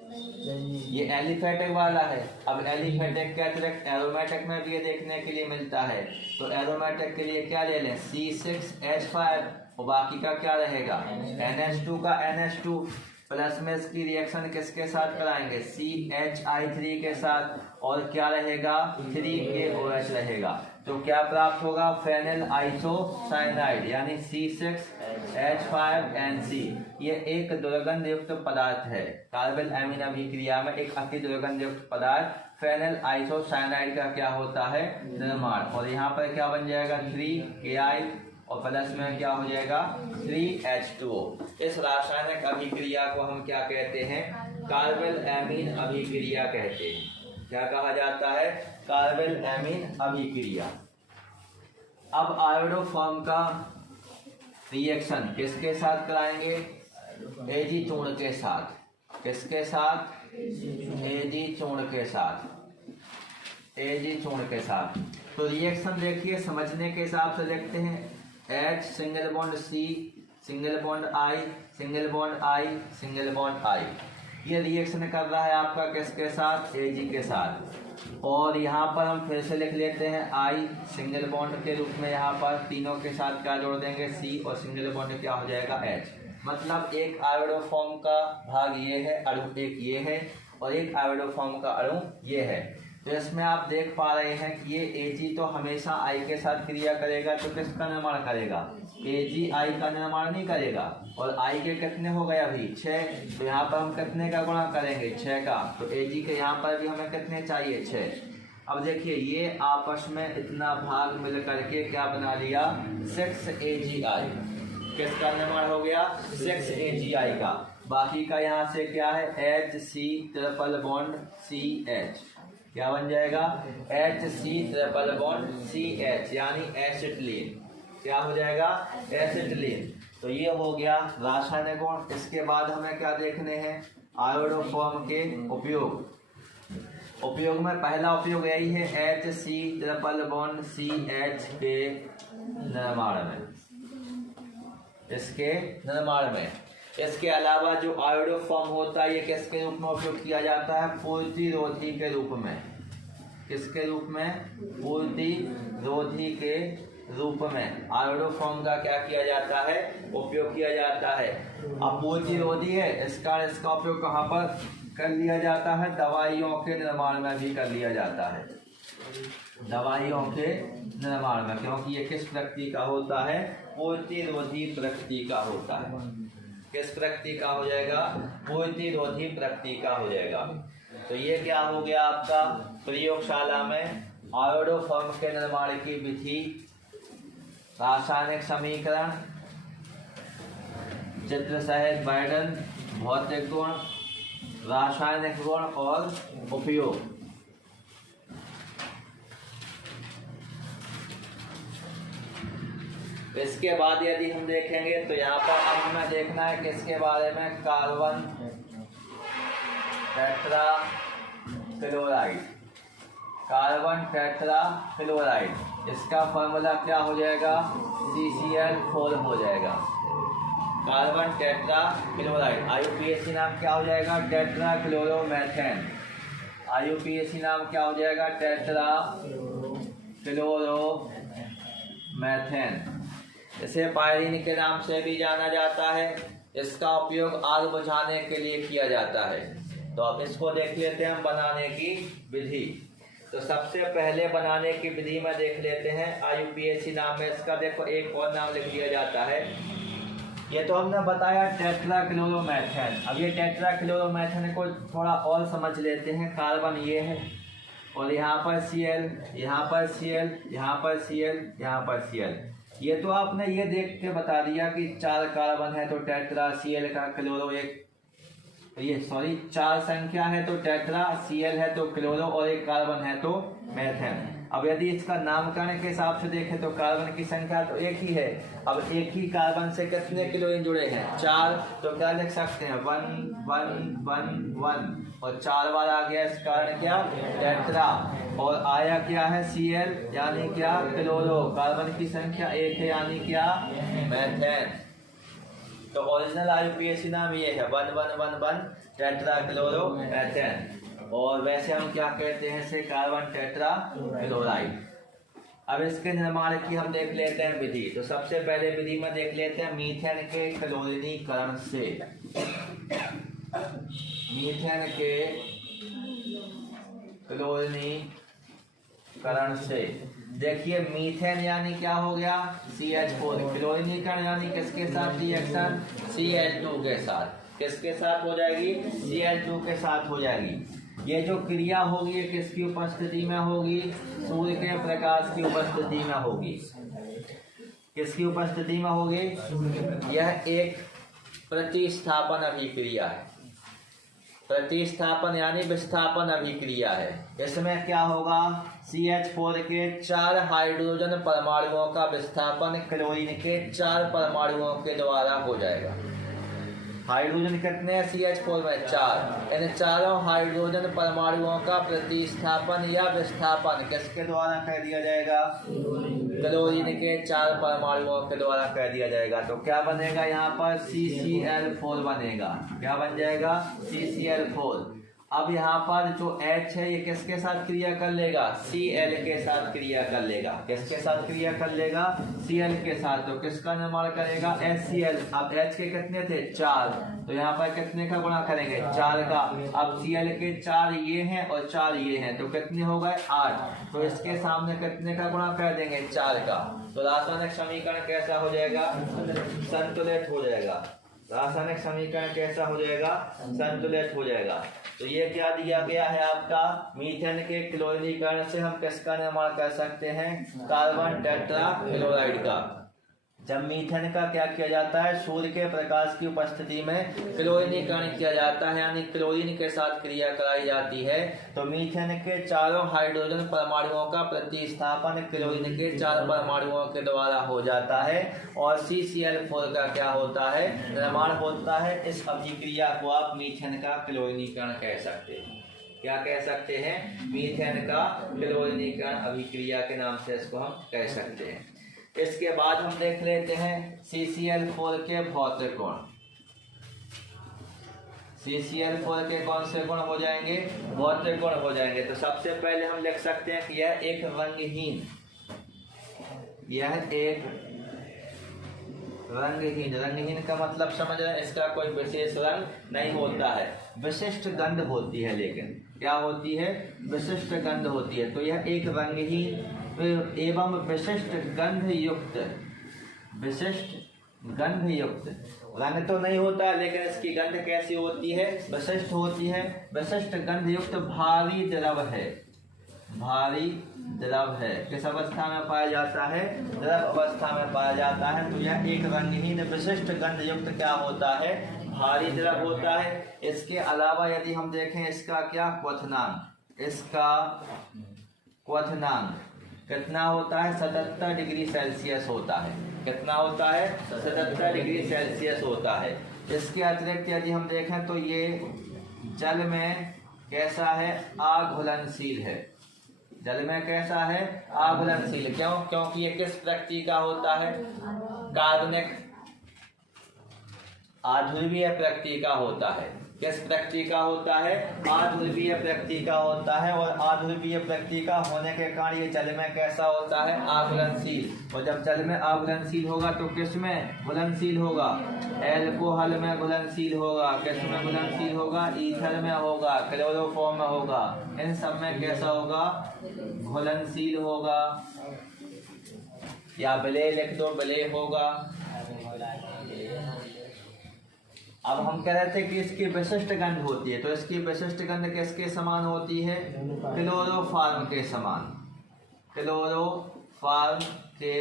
ये एलिफेटिक वाला है। अब एलिफेटिक के अतिरिक्त एरोमेटिक में भी ये देखने के लिए मिलता है, तो एरोमेटिक के लिए क्या ले लें? C6H5 और बाकी का क्या रहेगा? NH2 का NH2, प्लस में इसकी रिएक्शन किसके साथ कराएंगे? CHI3 के साथ, और क्या रहेगा? 3KOH रहेगा। तो क्या प्राप्त होगा? फेनिल आइसोसाइनाइड यानी C6H5NC। ये एक दुर्गंध युक्त पदार्थ है। कार्बन एमीन अभिक्रिया में एक अति दुर्गंध युक्त पदार्थ फेनिल आइसोसाइनाइड का क्या होता है? निर्माण। और यहाँ पर क्या बन जाएगा? 3KI और प्लस में क्या हो जाएगा? 3H2O। इस रासायनिक अभिक्रिया को हम क्या कहते हैं? कार्बन एमीन अभिक्रिया कहते हैं। क्या कहा जाता है? कार्बन एमीन अभिक्रिया। अब आयोडोफॉर्म का रिएक्शन किसके साथ कराएंगे? एजी चूर्ण के साथ। किसके साथ? एजी चूर्ण के साथ। एजी चूर्ण के साथ। तो रिएक्शन देखिए समझने के हिसाब से देखते हैं। H single bond C single bond I single bond I single bond I, ये रिएक्शन कर रहा है आपका किसके साथ? Ag के साथ। और यहाँ पर हम फिर से लिख लेते हैं I सिंगल बॉन्ड के रूप में। यहाँ पर तीनों के साथ क्या जोड़ देंगे? C, और सिंगल बॉन्ड क्या हो जाएगा? H। मतलब एक आयोडोफॉर्म का भाग ये है, अणु एक ये है, और एक आयोडोफॉर्म का अणु ये है। तो इसमें आप देख पा रहे हैं कि ये Ag तो हमेशा I के साथ क्रिया करेगा, तो किसका निर्माण करेगा? AgI का निर्माण नहीं करेगा। और I के कितने हो गए अभी? 6। तो यहाँ पर हम कितने का गुणा करेंगे? 6 का। तो Ag के यहाँ पर भी हमें कितने चाहिए? 6। अब देखिए ये आपस में इतना भाग मिल करके क्या बना लिया? 6AgI। किसका निर्माण हो गया? 6AgI का। बाकी का यहाँ से क्या है? HC triple bond CH। क्या बन जाएगा? HC ट्रिपल बॉन्ड CH यानी एसिटिलीन। क्या हो जाएगा? एसिटिलीन। तो ये हो गया रासायनिक गुण। इसके बाद हमें क्या देखने हैं? आयोडोफॉर्म के उपयोग। उपयोग में पहला उपयोग यही है HC ट्रिपल बॉन्ड CH के निर्माण में, इसके निर्माण में। इसके अलावा जो आयोडोफॉर्म होता है ये किसके रूप में उपयोग किया जाता है? पूर्तिरोधी के रूप में। किसके रूप में? पूर्तिरोधी के रूप में आयोडोफॉर्म का क्या किया जाता है? उपयोग किया जाता है। अब पूर्तिरोधी है, इसका उपयोग कहाँ पर कर लिया जाता है? दवाइयों के निर्माण में भी कर लिया जाता है। दवाइयों के निर्माण में, क्योंकि ये किस प्रकृति का होता है? पूर्तिरोधी प्रकृति का होता है। किस प्रकृति का हो जाएगा? पूर्तिरोधी प्रकृति का हो जाएगा। तो ये क्या हो गया आपका? प्रयोगशाला में आयोडोफॉर्म के निर्माण की विधि, रासायनिक समीकरण, चित्र सहित वर्णन, भौतिक गुण, रासायनिक गुण और उपयोग। इसके बाद यदि हम देखेंगे तो यहाँ पर अब हमें देखना है किसके बारे में? Carbon tetra chloride. Carbon tetra chloride इसका फॉर्मूला क्या हो जाएगा, CCl4 हो जाएगा, कार्बन टेट्रा क्लोराइड। IUPAC नाम क्या हो जाएगा, टेट्रा क्लोरोमेथेन। IUPAC नाम क्या हो जाएगा, टेट्रा क्लोरोमेथेन। इसे पायरीन के नाम से भी जाना जाता है। इसका उपयोग आग बुझाने के लिए किया जाता है। तो अब इसको देख लेते हैं हम बनाने की विधि। तो सबसे पहले बनाने की विधि में देख लेते हैं। IUPAC नाम में इसका देखो एक और नाम लिख दिया जाता है। ये तो हमने बताया टेट्रा क्लोरोमेथेन। अब ये टेट्रा क्लोरोमेथेन को थोड़ा और समझ लेते हैं। कार्बन ये है और यहाँ पर Cl, यहाँ पर Cl, यहाँ पर Cl, यहाँ पर Cl। ये तो आपने ये देख के बता दिया कि 4 कार्बन है तो टेट्रा, Cl का क्लोरो एक, ये सॉरी 4 संख्या है तो टेट्रा, Cl है तो क्लोरो और एक कार्बन है तो मेथेन। अब यदि इसका नामकरण के हिसाब से देखें तो कार्बन की संख्या तो एक ही है। अब एक ही कार्बन से कितने क्लोरीन जुड़े हैं, 4। तो क्या लिख सकते हैं, 1 1 1 1 और 4 बार आ गया, इस कारण क्या, टेट्रा। और आया क्या है, Cl यानी क्या, क्लोरो। कार्बन की संख्या एक है यानी क्या, मेथेन। तो ओरिजिनल IUPAC नाम ये है 1 1 1 1 टेट्रा क्लोरो मेथेन। और वैसे हम क्या कहते हैं इसे, कार्बन टेट्रा क्लोराइड। अब इसके निर्माण की हम देख लेते हैं विधि। तो सबसे पहले विधि में देख लेते हैं मीथेन के क्लोरीनीकरण से। मीथेन के क्लोरीनीकरण से देखिए, मीथेन यानी क्या हो गया, CH4। क्लोरीनीकरण यानी किसके साथ रिएक्शन, Cl2 के साथ। किसके साथ हो जाएगी, Cl2 के साथ हो जाएगी। ये जो क्रिया होगी ये किसकी उपस्थिति में होगी, सूर्य के प्रकाश की उपस्थिति में होगी। किसकी उपस्थिति में होगी, यह एक प्रतिस्थापन अभिक्रिया है। प्रतिस्थापन यानी विस्थापन अभिक्रिया है। इसमें क्या होगा, CH4 के 4 हाइड्रोजन परमाणुओं का विस्थापन क्लोरीन के 4 परमाणुओं के द्वारा हो जाएगा। हाइड्रोजन कितने हैं CH4 में, 4। इन चारों हाइड्रोजन परमाणुओं का प्रतिस्थापन या विस्थापन किसके द्वारा कर दिया जाएगा, क्लोरीन के 4 परमाणुओं के द्वारा कर दिया जाएगा। तो क्या बनेगा, यहाँ पर CCl4 बनेगा। क्या बन जाएगा, CCl4। अब यहाँ पर जो H है ये किसके साथ क्रिया कर लेगा, Cl के साथ क्रिया कर लेगा। किसके साथ क्रिया कर लेगा, Cl के साथ। तो किसका निर्माण करेगा, HCl। अब H के कितने थे, 4। तो यहाँ पर कितने का गुणा करेंगे, 4 का। अब Cl के 4 ये हैं और 4 ये हैं तो कितने हो गए, 8। तो इसके सामने कितने का गुणा कर देंगे, 4 का। तो रासायनिक समीकरण कैसा हो जाएगा, संतुलित हो जाएगा। रासायनिक समीकरण कैसा हो जाएगा, संतुलित हो जाएगा। तो ये क्या दिया गया है आपका, मीथेन के क्लोरीनीकरण से हम किसका निर्माण कर सकते हैं, कार्बन टेट्रा क्लोराइड का। जब मीथेन का क्या किया जाता है, सूर्य के प्रकाश की उपस्थिति में क्लोरीनीकरण किया जाता है यानी क्लोरीन के साथ क्रिया कराई जाती है। तो मीथेन के चारों हाइड्रोजन परमाणुओं का प्रतिस्थापन क्लोरीन के 4 परमाणुओं के द्वारा हो जाता है और CCl4 का क्या होता है, निर्माण होता है। इस अभिक्रिया को आप मीथेन का क्लोरीनीकरण कह सकते हैं। क्या कह सकते हैं, मीथेन का क्लोरीनीकरण अभिक्रिया के नाम से इसको हम कह सकते हैं। इसके बाद हम देख लेते हैं CCl4 के भौतिक गुण। CCl4 के कौन से गुण हो जाएंगे, भौतिक गुण हो जाएंगे। तो सबसे पहले हम लिख सकते हैं कि यह एक रंगहीन, रंगहीन का मतलब समझ रहे हैं, इसका कोई विशेष रंग नहीं होता है, विशिष्ट गंध होती है। लेकिन क्या होती है, विशिष्ट गंध होती है। तो यह एक रंगहीन एवं विशिष्ट गंध युक्त, रंग तो नहीं होता लेकिन इसकी गंध कैसी होती है, विशिष्ट होती है। विशिष्ट गंध युक्त भारी द्रव है, भारी द्रव है। किस अवस्था में पाया जाता है, द्रव अवस्था में पाया जाता है। तो यह एक रंगहीन विशिष्ट गंध युक्त क्या होता है, भारी द्रव होता है। इसके अलावा यदि हम देखें इसका क्या क्वथनांक, इसका क्वथनांक कितना होता है, 77 डिग्री सेल्सियस होता है। कितना होता है, 77 डिग्री सेल्सियस होता है। इसके अतिरिक्त यदि हम देखें तो ये जल में कैसा है, अघुलनशील है। जल में कैसा है, अघुलनशील। क्यों? क्योंकि ये किस प्रकृति का होता है, कार्बनिक आध्रुवीय प्रकृति का होता है। किस प्रकृति का होता है, आध्रुवीय प्रकृति का होता है। और आध्रुवीय प्रकृति का होने के कारण ये जल में कैसा होता है, अघुलनशील। और जब जल में अघुलनशील होगा तो किस में घुलनशील होगा, एल्कोहल में घुलनशील होगा। किस में घुलनशील होगा, ईथर में होगा, क्लोरोफॉर्म में होगा, इन सब में कैसा होगा, घुलनशील होगा। या विलेय लिख दो, विलेय होगा। अब हम कह रहे थे कि इसकी विशिष्ट गंध होती है, तो इसकी विशिष्ट गंध किसके समान होती है, क्लोरोफॉर्म के समान। क्लोरोफॉर्म के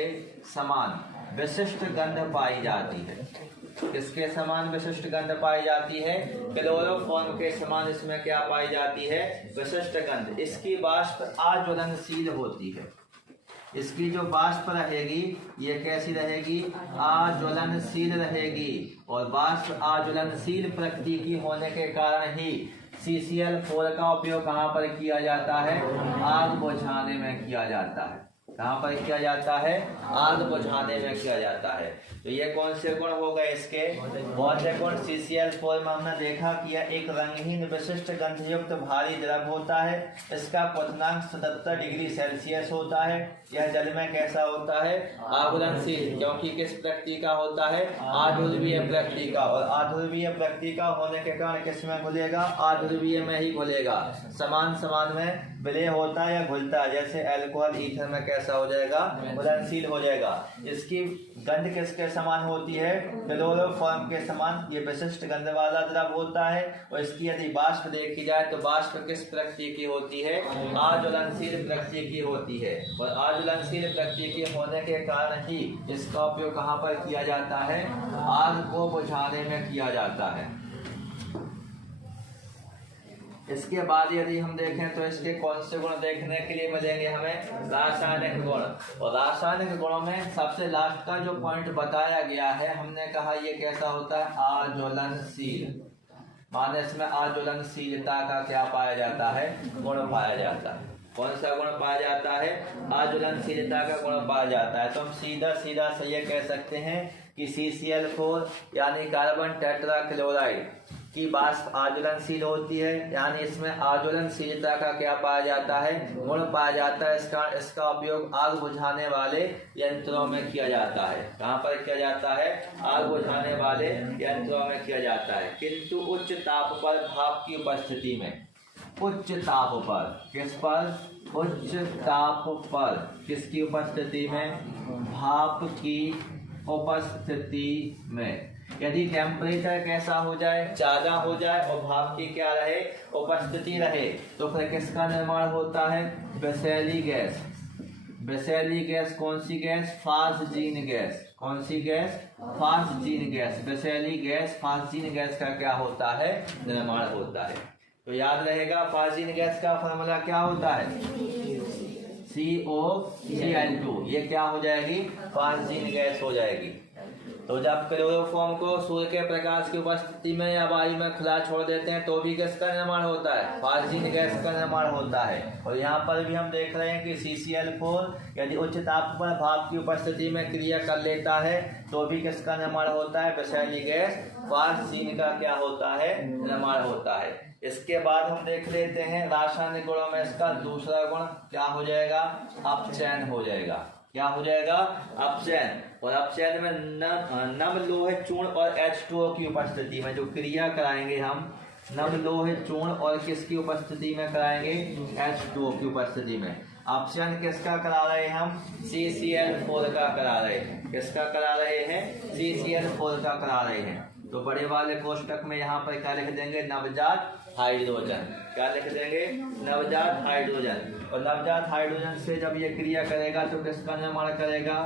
समान विशिष्ट गंध पाई जाती है। किसके समान विशिष्ट गंध पाई जाती है, क्लोरोफॉर्म के समान इसमें क्या पाई जाती है, विशिष्ट गंध। इसकी वाष्प अज्वलनशील होती है। इसकी जो वाष्प रहेगी ये कैसी रहेगी, अज्वलनशील रहेगी। और वाष्प अज्वलनशील प्रकृति की होने के कारण ही CCl4 का उपयोग कहाँ पर किया जाता है, आग बुझाने में किया जाता है। कहाँ पर किया जाता है, आग बुझाने में किया जाता है। तो ये कौन से गुण हो गए इसके, बहुत से गुण। CCl4 में हमने देखा कि यह एक रंगहीन विशिष्ट गंधयुक्त भारी द्रव होता है। इसका क्वथनांक 77 डिग्री सेल्सियस होता है। यह जल में कैसा होता है, अघुलनशील। क्योंकि किस प्रकृति का होता है, आध्रुवीय प्रकृति का। और आध्रुवीय प्रकृति का होने के कारण किस में घुलेगा, आध्रुवीय में ही घुलेगा। समान समान में विलय होता है या घुलता है। जैसे अल्कोहल ईथर में कैसा हो जाएगा, घुलनशील हो जाएगा। इसकी गंध किसके समान होती है, क्लोरोफॉर्म के समान। ये विशिष्ट गंध वाला द्रव होता है। और इसकी यदि वाष्प देखी जाए तो वाष्प किस प्रकृति की होती है, अज्वलनशील प्रकृति की होती है। और अज्वलनशील प्रकृति के होने के कारण ही इसका उपयोग कहाँ पर किया जाता है, आग को बुझाने में किया जाता है। इसके बाद यदि हम देखें तो इसके कौन से गुण देखने के लिए मिलेंगे हमें, रासायनिक गुण। और रासायनिक गुणों में सबसे लास्ट का जो पॉइंट बताया गया है, हमने कहा ये कैसा होता है, अज्वलनशील। माने इसमें अज्वलनशीलता का क्या पाया जाता है, गुण पाया जाता है। कौन सा गुण पाया जाता है, अज्वलनशीलता का गुण पाया जाता है। तो हम सीधा सीधा से ये कह सकते हैं कि CCl4 यानी कार्बन टेट्राक्लोराइड की वाष्प अज्वलनशील होती है। यानी इसमें अज्वलनशीलता का क्या पाया जाता है, गुण पाया जाता है। इसका उपयोग आग बुझाने वाले यंत्रों में किया जाता है। कहाँ पर किया जाता है, आग बुझाने वाले यंत्रों में किया जाता है। किंतु उच्च ताप पर भाप की उपस्थिति में, उच्च ताप पर, किस पर, उच्च ताप पर, किसकी उपस्थिति में, भाप की उपस्थिति में। यदि टेम्परेचर कैसा हो जाए, ज्यादा हो जाए और भाप की क्या रहे, उपस्थिति रहे, तो फिर किसका निर्माण होता है, विषैली गैस। विषैली गैस कौन सी गैस, फास्जीन गैस। कौन सी गैस, फास्जीन गैस। विषैली गैस, फास्जीन गैस का क्या होता है, निर्माण होता है। तो याद रहेगा फास्जीन गैस का फॉर्मूला क्या होता है, COCl2। ये क्या हो जाएगी, फास्जीन गैस हो जाएगी। तो जब क्लोरोफॉर्म को सूर्य के प्रकाश की उपस्थिति में या वायु में खुला छोड़ देते हैं तो भी किसका निर्माण होता है, फास्जीन गैस का निर्माण होता है। और यहाँ पर भी हम देख रहे हैं कि CCl4 यदि उच्च ताप पर भाप की उपस्थिति में क्रिया कर लेता है तो भी किसका निर्माण होता है, विषैली गैस फास्जीन का क्या होता है, निर्माण होता है। इसके बाद हम देख लेते हैं रासायनिक गुणों में इसका दूसरा गुण क्या हो जाएगा, अपचयन हो जाएगा। क्या हो जाएगा, अपचयन। और अपचयन में नम लोहे चूर्ण और H2O की उपस्थिति में जो क्रिया कराएंगे हम, नम लोहे चूर्ण और किसकी उपस्थिति में कराएंगे, H2O की उपस्थिति में। अपचयन किसका करा रहे हैं हम, CCl4 का करा रहे हैं। किसका करा रहे हैं, CCl4 का करा रहे हैं। तो बड़े वाले कोष्टक में यहाँ पर क्या लिख देंगे, नवजात हाइड्रोजन। क्या लिख देंगे, नवजात हाइड्रोजन। और नवजात हाइड्रोजन से जब ये क्रिया करेगा तो किसका निर्माण करेगा,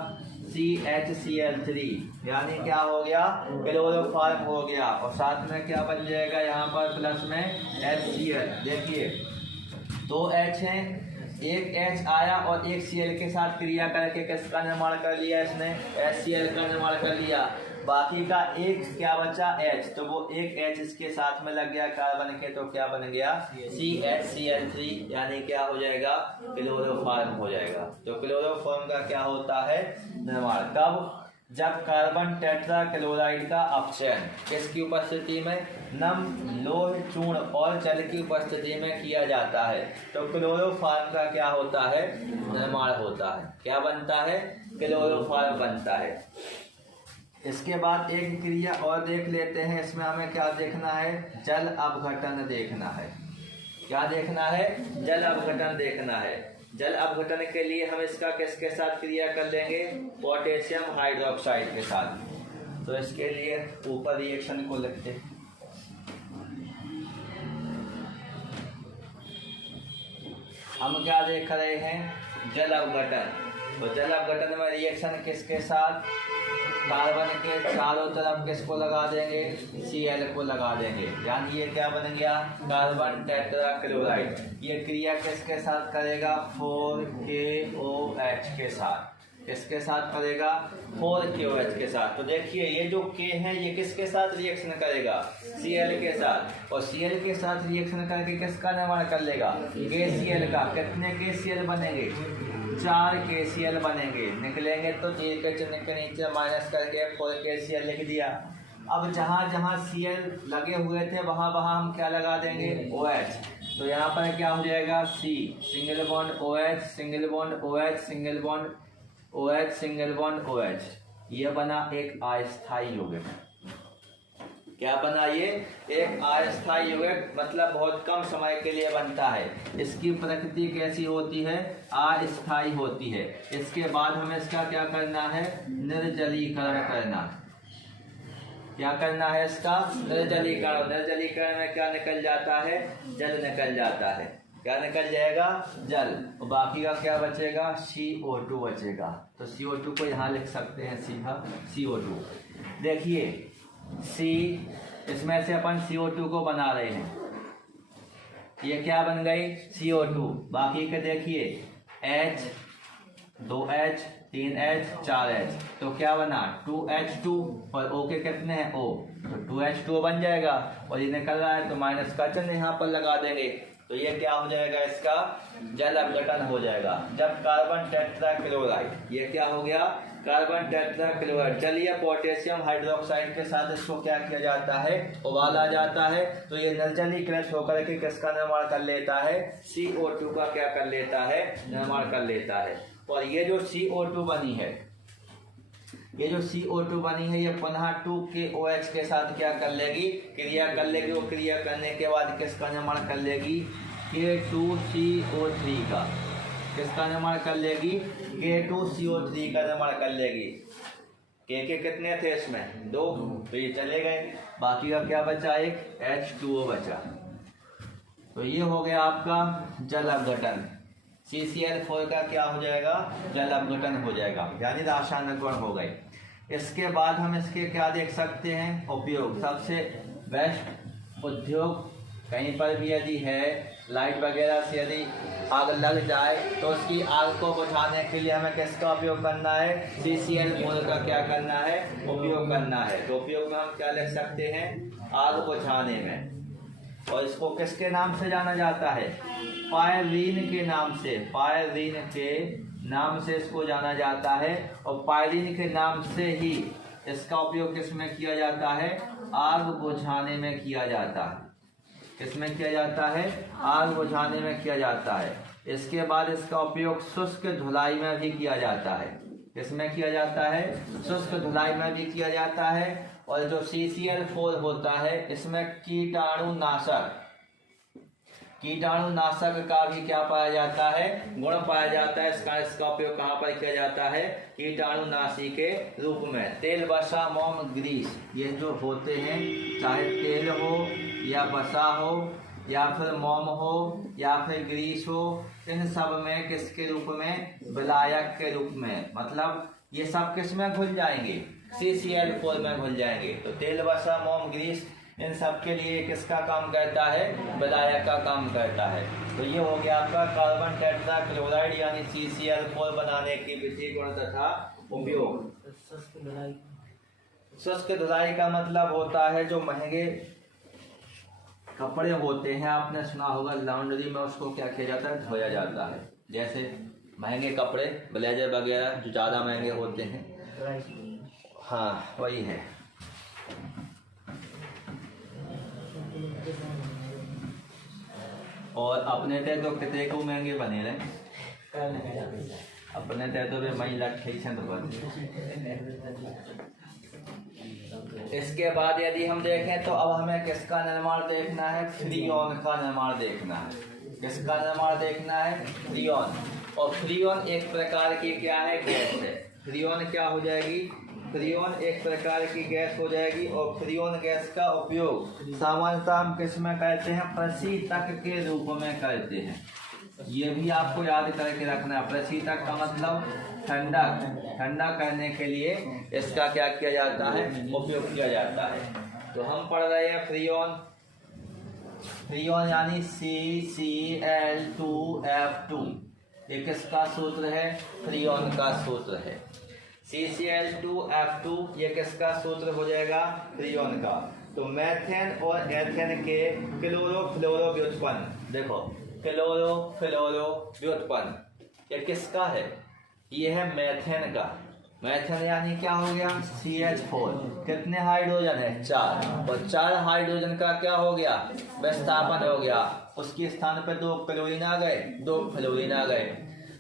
CHCl3। यानी क्या हो गया, क्लोरोफॉर्म हो गया। और साथ में क्या बन जाएगा यहाँ पर प्लस में HCl। देखिए 2 H हैं, एक H आया और एक Cl के साथ क्रिया करके किसका निर्माण कर लिया इसने, HCl का निर्माण कर लिया। बाकी का एक क्या बचा H, तो वो एक H इसके साथ में लग गया कार्बन के, तो क्या बन गया CHCl3, यानी क्या हो जाएगा क्लोरोफॉर्म हो जाएगा। तो क्लोरोफॉर्म का क्या होता है निर्माण, कब, जब कार्बन टेट्रा क्लोराइड का अपचयन किसकी उपस्थिति में, नम लोह चूर्ण और जल की उपस्थिति में किया जाता है, तो क्लोरोफॉर्म का क्या होता है निर्माण होता है। क्या बनता है, क्लोरोफॉर्म बनता है। इसके बाद एक क्रिया और देख लेते हैं, इसमें हमें क्या देखना है, जल अपघटन देखना है। क्या देखना है, जल अपघटन देखना है। जल अपघटन के लिए हम इसका किसके साथ क्रिया कर लेंगे, पोटेशियम हाइड्रोक्साइड के साथ। तो इसके लिए ऊपर रिएक्शन को लिखते हैं, हम क्या देख रहे हैं, जल अपघटन। तो जल अपघटन में रिएक्शन किसके साथ, कार्बन के चारों तरफ किसको लगा देंगे, Cl को लगा देंगे, यानी ये क्या बन गया कार्बन टेट्रा क्लोराइड। ये क्रिया किसके साथ करेगा, 4KOH के साथ। किसके साथ करेगा, 4KOH के साथ। तो देखिए ये जो K है ये किसके साथ रिएक्शन करेगा, Cl के साथ, और Cl के साथ रिएक्शन करके किसका निर्माण कर लेगा, KCl का। कितने KCl बनेंगे, 4 KCl बनेंगे। निकलेंगे तो तीर के चिन्ह के नीचे माइनस करके 4 KCl लिख दिया। अब जहाँ जहाँ Cl लगे हुए थे वहाँ वहाँ हम क्या लगा देंगे, OH। तो यहाँ पर क्या हो जाएगा, C single bond OH single bond OH single bond OH single bond OH। ये बना एक अस्थायी यौगिक। क्या बना, ये एक अस्थायी यौगिक, मतलब बहुत कम समय के लिए बनता है। इसकी प्रकृति कैसी होती है, अस्थायी होती है। इसके बाद हमें इसका क्या करना है, निर्जलीकरण करना। क्या करना है इसका, निर्जलीकरण। निर्जलीकरण में क्या निकल जाता है, जल निकल जाता है। क्या निकल जाएगा, जल। और बाकी का क्या बचेगा, CO2 बचेगा। तो CO2 को यहाँ लिख सकते हैं सीधा, CO2। देखिए C, इसमें से अपन CO2 को बना रहे हैं, ये क्या बन गई CO2। बाकी के देखिए H, 2H, 3H, 4H, तो क्या बना 2H2, और O के कितने हैं O, तो 2H2 बन जाएगा। और ये निकल रहा है तो माइनस का चिन्ह यहाँ पर लगा देंगे। तो ये क्या हो जाएगा, इसका जल अपघटन हो जाएगा। जब कार्बन टेट्रा क्लोराइड, ये क्या हो गया कार्बन टेट्रा क्लोराइड, चलिए पोटेशियम हाइड्रोक्साइड के साथ इसको क्या किया जाता है, उबाला जाता है। तो ये निर्जलीकृत होकर के किसका निर्माण कर लेता है, CO2 का क्या कर लेता है, निर्माण कर लेता है। और ये जो CO2 बनी है, ये जो CO2 बनी है, ये पुनः 2KOH के साथ क्या कर लेगी, क्रिया कर लेगी। वो क्रिया करने के बाद किसका निर्माण कर लेगी, K2CO3 का। किसका निर्माण कर लेगी, K2CO3 का निर्माण कर लेगी। K के कितने थे इसमें, 2, तो ये चले गए। बाकी का क्या बचा, एक H2O बचा। तो ये हो गया आपका जल अपघटन। CCl4 का क्या हो जाएगा, जल अपघटन हो जाएगा, यानी रासायनिक गुण हो गए। इसके बाद हम इसके क्या देख सकते हैं, उपयोग। सबसे बेस्ट उद्योग कहीं पर भी यदि है, लाइट वगैरह से यदि आग लग जाए तो उसकी आग को बुझाने के लिए हमें किसका उपयोग करना है, CCl4 का क्या करना है, उपयोग करना है। तो उपयोग में हम क्या लिख सकते हैं, आग बुझाने में। और इसको किसके नाम से जाना जाता है, पायरीन के नाम से। पायरीन के नाम से इसको जाना जाता है। और पायरीन के नाम से ही इसका उपयोग किसमें किया जाता है, आग बुझाने में किया जाता है। किसमें किया जाता है, आग बुझाने में किया जाता है। इसके बाद इसका उपयोग शुष्क धुलाई में भी किया जाता है। किसमें किया जाता है, शुष्क धुलाई में भी किया जाता है। और जो CCl4 होता है, इसमें कीटाणुनाशक का भी क्या पाया जाता है, गुण पाया जाता है। इसका उपयोग कहाँ पर किया जाता है, कीटाणुनाशी के रूप में। तेल, वसा, मोम, ग्रीस, ये जो होते हैं, चाहे तेल हो या वसा हो या फिर मोम हो या फिर ग्रीस हो, इन सब में किसके रूप में, विलायक के रूप में। मतलब ये सब किस में घुल जाएंगे, CCl4 में घुल जाएंगे। तो तेल, वसा, मोम, ग्रीस इन सब के लिए किसका काम करता है, विलायक का काम करता है। तो ये हो गया आपका कार्बन टेट्राक्लोराइड यानी CCl4 बनाने की विधि, गुण तथा उपयोग। शुष्क धुलाई का मतलब होता है जो महंगे कपड़े होते हैं, आपने सुना होगा लॉन्ड्री में उसको क्या किया जाता है, धोया जाता है। जैसे महंगे कपड़े ब्लेजर वगैरह जो ज़्यादा महंगे होते हैं, हाँ वही है। और अपने ते तो कितने को महंगे बने रहे, अपने ते तो मई लट्ठे। इसके बाद यदि हम देखें तो अब हमें किसका निर्माण देखना है, फ्रीऑन का निर्माण देखना है। किसका निर्माण देखना है, फ्रीऑन। और फ्रीऑन एक प्रकार की क्या है, गैस है। फ्रीऑन क्या हो जाएगी, फ्रीऑन एक प्रकार की गैस हो जाएगी। और फ्रीऑन गैस का उपयोग सामान्यतः हम किस में करते हैं, प्रशीतक के रूप में करते हैं। ये भी आपको याद करके रखना है। प्रशीतक का मतलब ठंडा करने के लिए इसका क्या किया जाता है, उपयोग किया जाता है। तो हम पढ़ रहे हैं फ्रीऑन। फ्रीऑन यानी CCl2F2, ये किसका सूत्र है, फ्रीऑन का सूत्र है। CCl2F2 ये किसका सूत्र हो जाएगा, फ्रीऑन का। तो मेथेन और एथेन के क्लोरो-फ्लोरो व्युत्पन्न, देखो क्लोरो-फ्लोरो व्युत्पन्न ये किसका है, ये है मेथेन का। मेथेन यानी क्या हो गया, CH4, कितने हाइड्रोजन है, 4, और 4 हाइड्रोजन का क्या हो गया, विस्थापन हो गया। उसके स्थान पर 2 क्लोरीन आ गए, 2 फ्लोरीन आ गए।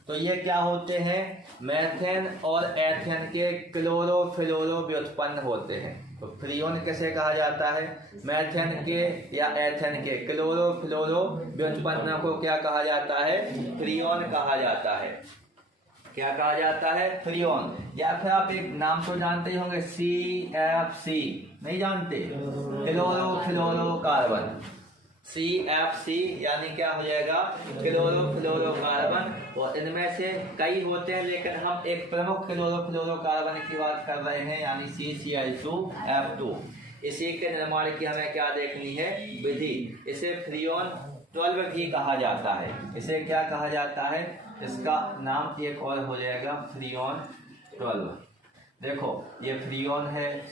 तो ये क्या होते हैं, मेथेन और एथेन के क्लोरो-फ्लोरो व्युत्पन्न होते हैं। तो फ्रीऑन किसे कहा जाता है, मेथेन के या एथेन के क्लोरो-फ्लोरो व्युत्पन्न को क्या कहा जाता है, फ्रीऑन कहा जाता है। क्या कहा जाता है, फ्रीऑन। या फिर आप एक नाम तो जानते ही होंगे, CFC, नहीं जानते, क्लोरो-फ्लोरो कार्बन। CFC यानी क्या हो जाएगा, क्लोरो-फ्लोरो कार्बन। और इनमें से कई होते हैं, लेकिन हम एक प्रमुख क्लोरो-फ्लोरो कार्बन की बात कर रहे हैं, यानी CCl2F2। इसी के निर्माण की हमें क्या देखनी है, विधि। इसे फ्रीऑन 12 भी कहा जाता है। इसे क्या कहा जाता है, इसका नाम एक और हो जाएगा, फ्रीऑन 12। देखो ये फ्रीऑन है,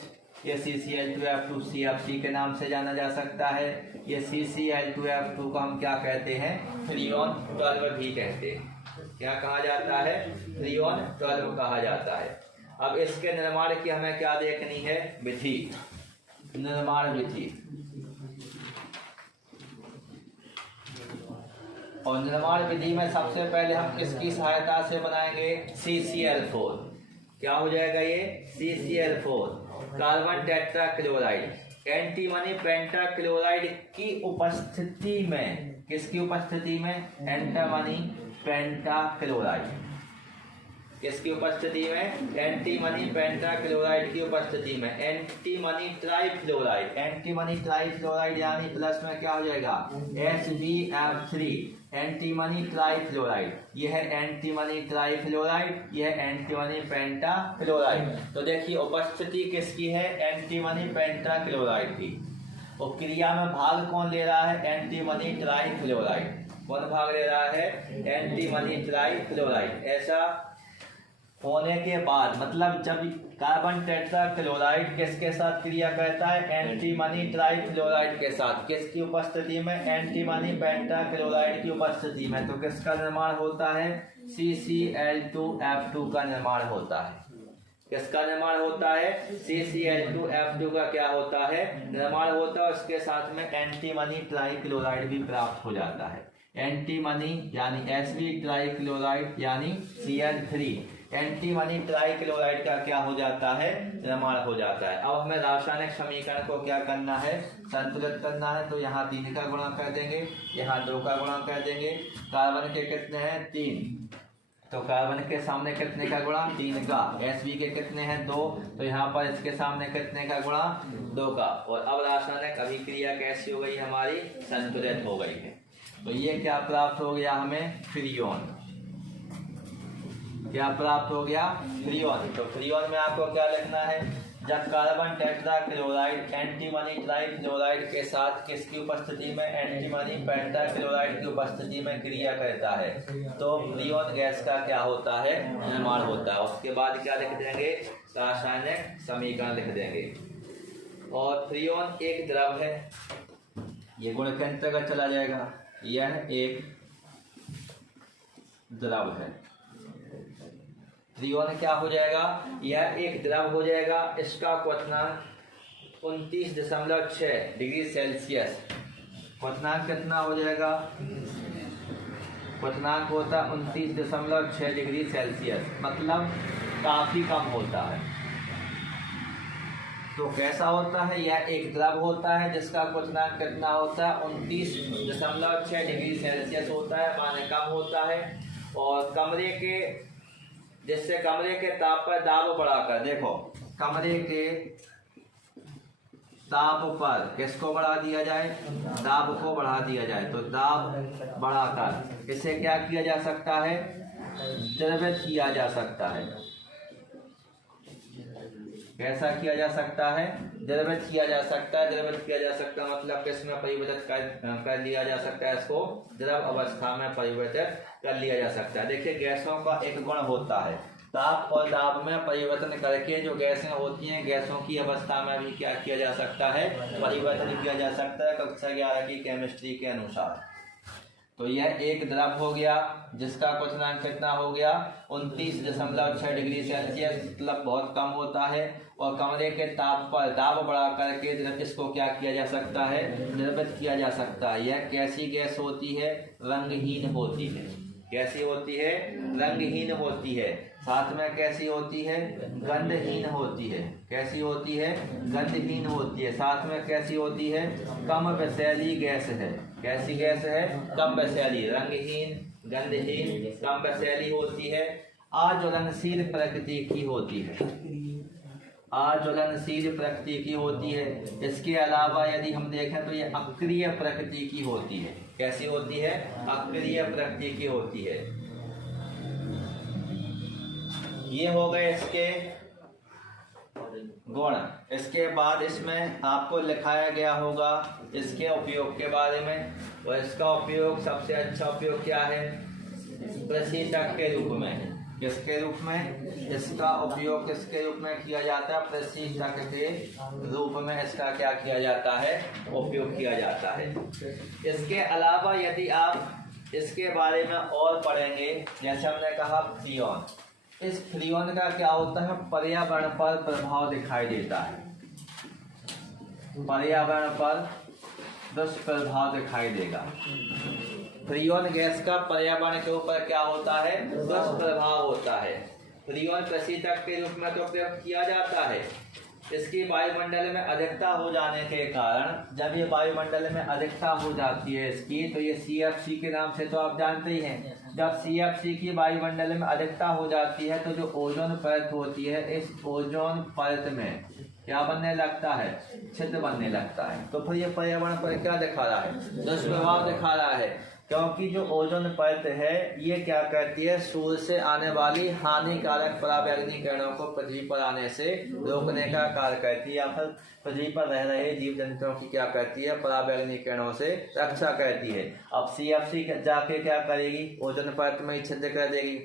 ये CCl2F2 CFC के नाम से जाना जा सकता है। ये CCl2F2 को हम क्या कहते हैं, फ्रीऑन 12 भी कहते हैं। क्या कहा जाता है, फ्रीऑन 12 कहा जाता है। अब इसके निर्माण की हमें क्या देखनी है, विधि, निर्माण विधि। और निर्माण विधि में सबसे पहले हम किसकी सहायता से बनाएंगे, CCl4। क्या हो जाएगा ये, CCl4 carbon tetrachloride, antimony pentachloride की उपस्थिति में, किसकी उपस्थिति में, एंटीमनी पेंटाक्लोराइड, किसकी उपस्थिति में, एंटीमनी पेंटाक्लोराइड की उपस्थिति में। एंटीमनी ट्राइफ्लोराइड, एंटीमनी ट्राइफ्लोराइड यानी प्लस में क्या हो जाएगा, HbF3, एंटीमनी ट्राइफ्लोराइड। यह है एंटीमनी ट्राइफ्लोराइड, यह है एंटीमनी पेंटाक्लोराइड। तो देखिए उपस्थिति किसकी है, एंटीमनी पेंटाक्लोराइड की। और क्रिया में भाग कौन ले रहा है, एंटीमनी ट्राइफ्लोराइड। कौन भाग ले रहा है, एंटीमनी ट्राइफ्लोराइड। ऐसा होने के बाद, मतलब जब कार्बन टेट्राक्लोराइड किसके साथ क्रिया करता है, एंटीमनी ट्राइफ्लोराइड के साथ, किसकी उपस्थिति में, एंटीमनी पेंटाक्लोराइड की उपस्थिति में, तो किसका निर्माण होता है, CCl2F2 का निर्माण होता है। किसका निर्माण होता है, CCl2F2 का क्या होता है, निर्माण होता है। उसके साथ में एंटीमनी ट्राइक्लोराइड भी प्राप्त हो जाता है। एंटीमनी यानी Hb ट्राइक्लोराइड यानी Cl3, एंटीमनी ट्राइक्लोराइड का क्या हो जाता है, निर्माण हो जाता है। अब हमें रासायनिक समीकरण को क्या करना है, संतुलित करना है। तो यहाँ 3 का गुणा कर देंगे, यहाँ 2 का गुणा कर देंगे। कार्बन के कितने हैं, 3, तो कार्बन के सामने कितने का गुणा, 3 का। Hb के कितने हैं, 2, तो यहाँ पर इसके सामने कितने का गुणा, 2 का। और अब रासायनिक अभिक्रिया कैसी हो गई हमारी, संतुलित हो गई है। तो ये क्या प्राप्त हो गया हमें, फ्रीऑन। क्या प्राप्त हो गया, फ्रीऑन। तो फ्रीऑन में आपको क्या लिखना है, जब कार्बन टेट्राक्लोराइड एंटीमनी ट्राइक्लोराइड के साथ किसकी उपस्थिति में, एंटीमनी पेंटाक्लोराइड की उपस्थिति में क्रिया करता है तो फ्रियोन गैस का क्या होता है, निर्माण होता है। उसके बाद क्या लिख देंगे, रासायनिक समीकरण लिख देंगे। और फ्रियोन एक द्रव है, ये गुण के अंतर्गत चला जाएगा, यह एक द्रव है। फ्रियोन क्या हो जाएगा, यह एक द्रव हो जाएगा। इसका क्वथनांक 29.6 डिग्री सेल्सियस, क्वथनांक कितना हो जाएगा, क्वथनांक होता है 29.6 डिग्री सेल्सियस, मतलब काफी कम होता है। तो कैसा होता है, यह एक द्रव होता है जिसका क्वथनांक कितना होता है, 29.6 डिग्री सेल्सियस होता है, माने कम होता है। और कमरे के, जिससे कमरे के ताप पर दाब बढ़ाकर, देखो कमरे के ताप पर किसको बढ़ा दिया जाए, दाब को बढ़ा दिया जाए। तो दाब बढ़ाकर इसे क्या किया जा सकता है, द्रवित किया जा सकता है। कैसा किया जा सकता है, द्रवित किया जा सकता है। द्रवित किया जा सकता है मतलब किसमें परिवर्तित कर लिया जा सकता है, इसको द्रव अवस्था में परिवर्तित कर लिया जा सकता है। देखिए गैसों का एक गुण होता है, ताप और दाब में परिवर्तन करके जो गैसें होती हैं, गैसों की अवस्था में भी क्या किया जा सकता है, परिवर्तन किया जा सकता है, कक्षा 11 की केमिस्ट्री के अनुसार। तो यह एक द्रव हो गया जिसका क्वथनांक कितना हो गया, 29.6 डिग्री सेल्सियस, मतलब बहुत कम होता है। और कमरे के ताप पर दाब बढ़ा करके इसको क्या किया जा सकता है, द्रवित किया जा सकता है। यह कैसी गैस होती है, रंगहीन होती है। कैसी होती है, रंगहीन होती है। साथ में कैसी होती है, गंधहीन होती है। कैसी होती है, गंधहीन होती है। साथ में कैसी होती है, कम विषैली गैस है। कैसी गैस है, कम विषैली, रंगहीन, गंधहीन, कम विषैली होती है। अज्वलनशील प्रकृति की होती है, अज्वलनशील प्रकृति की होती है। इसके अलावा यदि हम देखें तो ये अक्रिय प्रकृति की होती है। कैसी होती है, अक्रिय प्रकृति की होती है। ये हो गए इसके गुण। इसके बाद इसमें आपको लिखाया गया होगा इसके उपयोग के बारे में। और इसका उपयोग, सबसे अच्छा उपयोग क्या है, प्रशीतक के रूप में। किसके रूप में, इसका उपयोग किसके रूप में किया जाता है, प्रशीतक के रूप में इसका क्या किया जाता है, उपयोग किया जाता है। इसके अलावा यदि आप इसके बारे में और पढ़ेंगे, जैसे हमने कहा फ्रियोन, इस फ्रियोन का क्या होता है, पर्यावरण पर प्रभाव दिखाई देता है। पर्यावरण पर दुष्प्रभाव दिखाई देगा। फ्रियोन गैस का पर्यावरण के ऊपर क्या होता है, दुष्प्रभाव होता है। फ्रियोन प्रशीतक के रूप में तो प्रयोग किया जाता है। इसकी वायुमंडल में अधिकता हो जाने के कारण, जब ये वायुमंडल में अधिकता हो जाती है इसकी, तो ये CFC के नाम से तो आप जानते ही हैं। जब CFC की वायुमंडल में अधिकता हो जाती है तो जो ओजोन परत होती है, इस ओजोन परत में क्या बनने लगता है, छिद्र बनने लगता है। तो फिर ये पर्यावरण पर क्या दिखा रहा है, दुष्प्रभाव दिखा रहा है। क्योंकि जो ओजोन परत है ये क्या करती है, सूर्य से आने वाली हानिकारक पराबैंगनी किरणों को पृथ्वी पर आने से रोकने का कार्य करती है, या फिर पृथ्वी पर रह रहे जीव जंतुओं की क्या करती है, पराबैंगनी किरणों से रक्षा करती है। अब CFC जाके क्या करेगी, ओजोन परत में ही छिद्र कर देगी।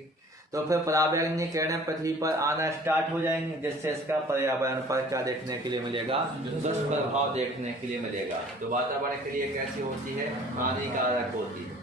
तो फिर पराबैंगनी किरणें पृथ्वी पर आना स्टार्ट हो जाएंगी, जिससे इसका पर्यावरण पर क्या देखने के लिए मिलेगा, दुष्प्रभाव देखने के लिए मिलेगा। तो वातावरण के लिए कैसी होती है, हानिकारक होती है।